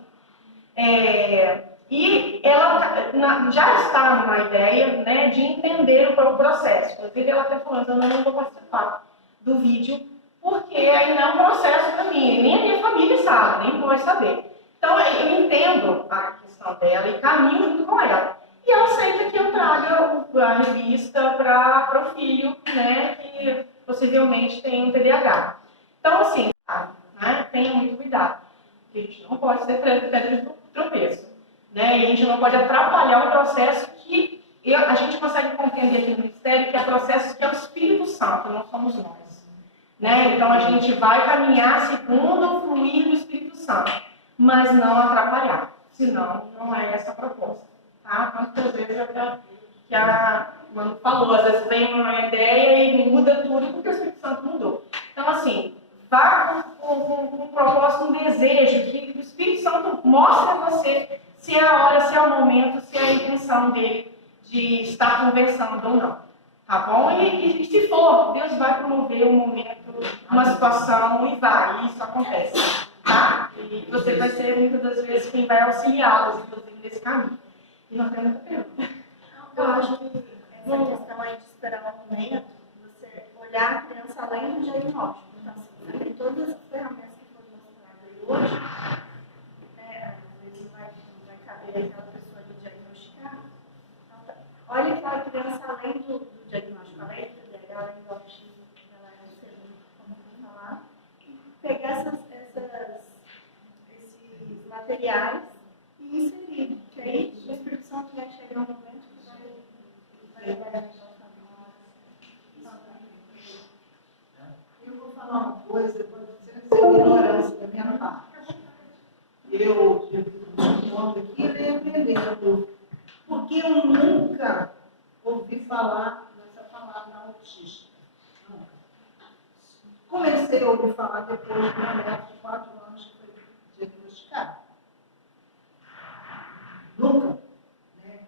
e ela já está numa ideia, né, de entender o processo. Inclusive, ela até falou, eu não vou participar do vídeo, porque ainda é um processo para mim, nem a minha família sabe, nem vai saber. Então, eu entendo a questão dela e caminho junto com ela. E ela aceita que eu traga a revista para o filho, né, que possivelmente tem um TDAH. Então, assim, né, tenha muito cuidado. A gente não pode ser pedra de tropeço, né, e a gente não pode atrapalhar o processo que a gente consegue compreender aqui no Ministério, que é o processo que é o Espírito Santo, não somos nós. Né? Então, a gente vai caminhar segundo o fluir do Espírito Santo, mas não atrapalhar, senão não é essa a proposta. Tá? Quantas vezes que a Manu falou, às vezes vem uma ideia e muda tudo porque o Espírito Santo mudou. Então, assim, vá com um propósito, um desejo, que o Espírito Santo mostre a você se é a hora, se é o momento, se é a intenção dele de estar conversando ou não. Tá bom? E se for, Deus vai promover um momento, uma situação e isso acontece. Tá? E você vai ser muitas das vezes quem vai auxiliá-los nesse caminho. E não tem muita pergunta. Eu acho que essa questão aí de esperar um momento, você olhar a criança além do diagnóstico. Então, assim, sabe, todas as ferramentas que foram mostradas aí hoje, né, às vezes não vai caber aquela pessoa de diagnosticar. Então, olha aquela criança além do diagnóstico, além do TDAH, além do autismo, ela é um ser como eu vou falar, e pegar esses materiais e inserir. Que aí o Espírito Santo vai chegar um momento que vai Eu vou falar uma coisa, pode ser ignorância da minha parte. Eu estou aqui aprendendo, porque eu nunca ouvi falar nessa palavra autista. Nunca. Comecei a ouvir falar depois de uma neto de 4 anos que foi diagnosticada. Nunca. Né?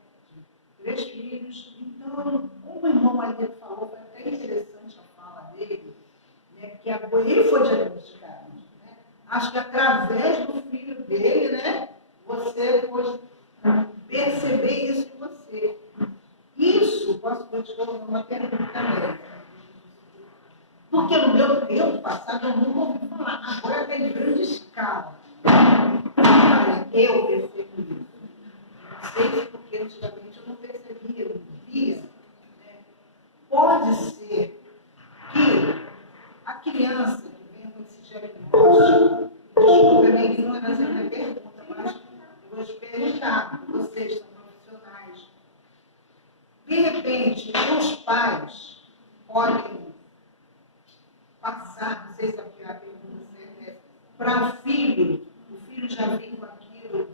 3 filhos. Então, como o irmão ali falou, foi até interessante a fala dele, né? Que ele foi diagnosticado. Né? Acho que através do filho dele, né? Você pode perceber isso em você. Isso, posso te colocar uma pergunta também. Porque no meu tempo passado eu nunca ouvi falar. Agora está em grande escala. Eu percebo isso. Não sei se porque antigamente eu não percebia, não via. Né? Pode ser que a criança que vem com esse diagnóstico, desculpa a minha ignorância na pergunta, mas eu vou te perguntar, vocês são profissionais. De repente, os pais podem passar, não sei se a pergunta é para o filho já vem com aquilo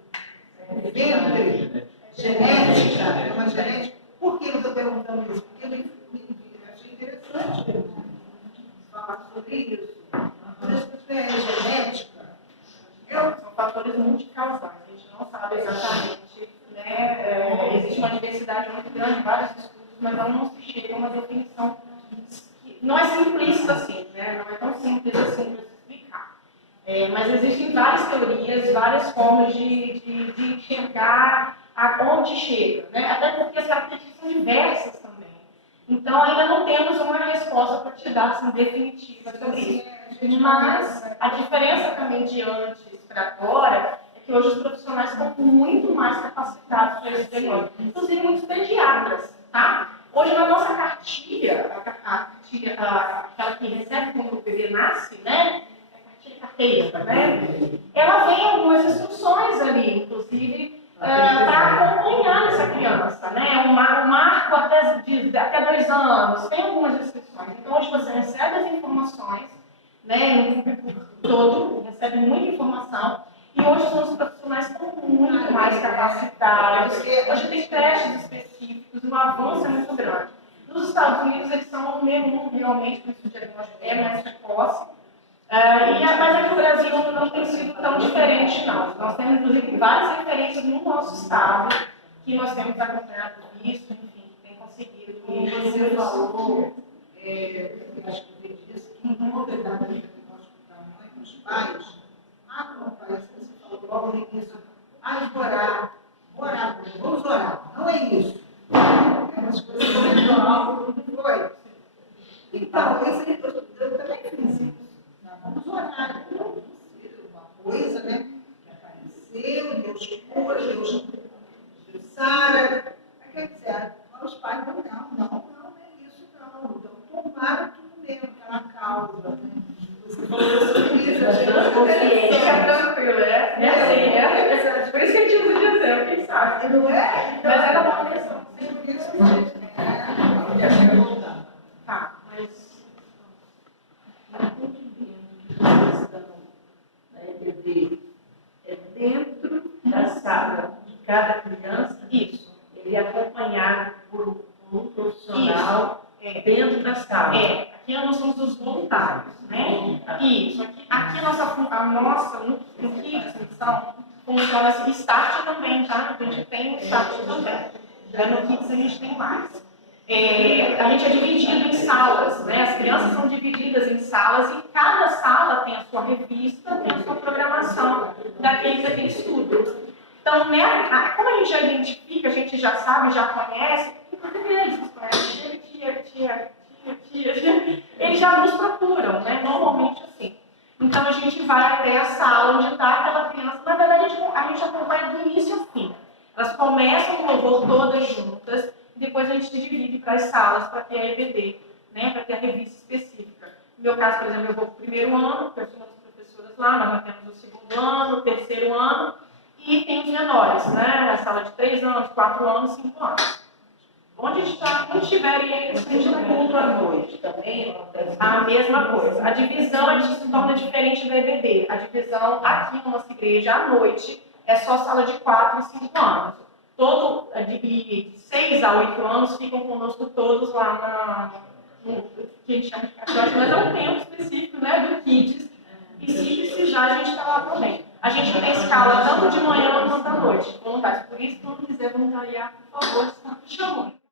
ventre, genética, é uma genética. Por que eu estou perguntando isso? Porque eu achei interessante falar sobre isso. Isso é genética. São fatores multicausais, a gente não sabe exatamente, né? Existe uma diversidade muito grande em vários estudos, mas não se chega a uma definição que não é simplista assim, né? Não é tão simples assim para se explicar. Mas existem várias teorias, várias formas de enxergar aonde chega, né? Até porque as características são diversas também. Então, ainda não temos uma resposta para te dar assim, definitiva sobre isso. Mas a diferença também de antes para agora é que hoje os profissionais estão muito mais capacitados para esse diagnóstico. Inclusive, muitos pediatras, tá? Hoje, na nossa cartilha, aquela que recebe quando o bebê nasce, né? Carteira, né? Ela vem algumas instruções ali, inclusive, para acompanhar essa criança, né? Um marco até 2 anos, tem algumas instruções. Então, hoje você recebe as informações, né? No público todo, recebe muita informação, e hoje os profissionais estão muito mais capacitados. Hoje tem testes específicos, o avanço é muito grande. Nos Estados Unidos, eles são o número 1 realmente, porque o diagnóstico é mais precoce. Mas aqui no Brasil não tem sido tão diferente, não. Nós temos, inclusive, várias referências no nosso estado que nós temos acompanhado isso, enfim, tem conseguido. Como você falou, acho que você disse que não é verdade o diagnóstico da mãe, dos pais. Não, parece que você falou logo no início. Vamos orar. Não é isso. É umas coisas que eu algo que não foi. Então, eu também fiz isso. Vamos orar, uma coisa, né? Que apareceu, Deus cura, Deus sara. Quer dizer, os pais não é isso não. Então, tomaram tudo mesmo, aquela causa, né? Você falou sobre isso, a gente fica tranquilo, né? Por isso que a gente usa dizer, quem sabe? Não é? Mas era uma questão. Tá, mas EBD é dentro da sala de cada criança. Isso. Ele é acompanhado por um profissional dentro da sala. Aqui nós somos os voluntários, né? Isso. Aqui a nossa no KIDS, funciona assim, Start também, tá? A gente tem Start também. No KIDS a gente tem mais. A gente é dividido em salas, né? As crianças são divididas em salas e cada sala tem a sua revista, tem a sua programação daquele estudo. Então, né, como a gente já identifica, a gente já sabe, já conhece, inclusive eles nos conhecem, tia, eles já nos procuram, né? Normalmente assim. Então a gente vai até a sala onde está aquela criança. Na verdade, a gente acompanha do início ao fim. Elas começam o louvor todas juntas. Depois a gente se divide para as salas para ter a EBD, né, para ter a revista específica. No meu caso, por exemplo, eu vou para o 1º ano, porque eu sou uma das professoras lá, nós temos o 2º ano, o 3º ano, e tem os menores, né, a sala de 3 anos, 4 anos, 5 anos. Onde estiverem eles, Tem um culto à noite também, a mesma coisa. A divisão se torna diferente da EBD. A divisão aqui na nossa igreja, à noite, é só sala de 4 e 5 anos. De 6 a 8 anos ficam conosco todos lá no que a gente chama de caixote, mas é um tempo específico, né, do Kids. E se precisar, a gente está lá também. A gente tem escala tanto de manhã quanto à noite, voluntários. Por isso, quando quiser voluntariar, por favor, estamos chamando.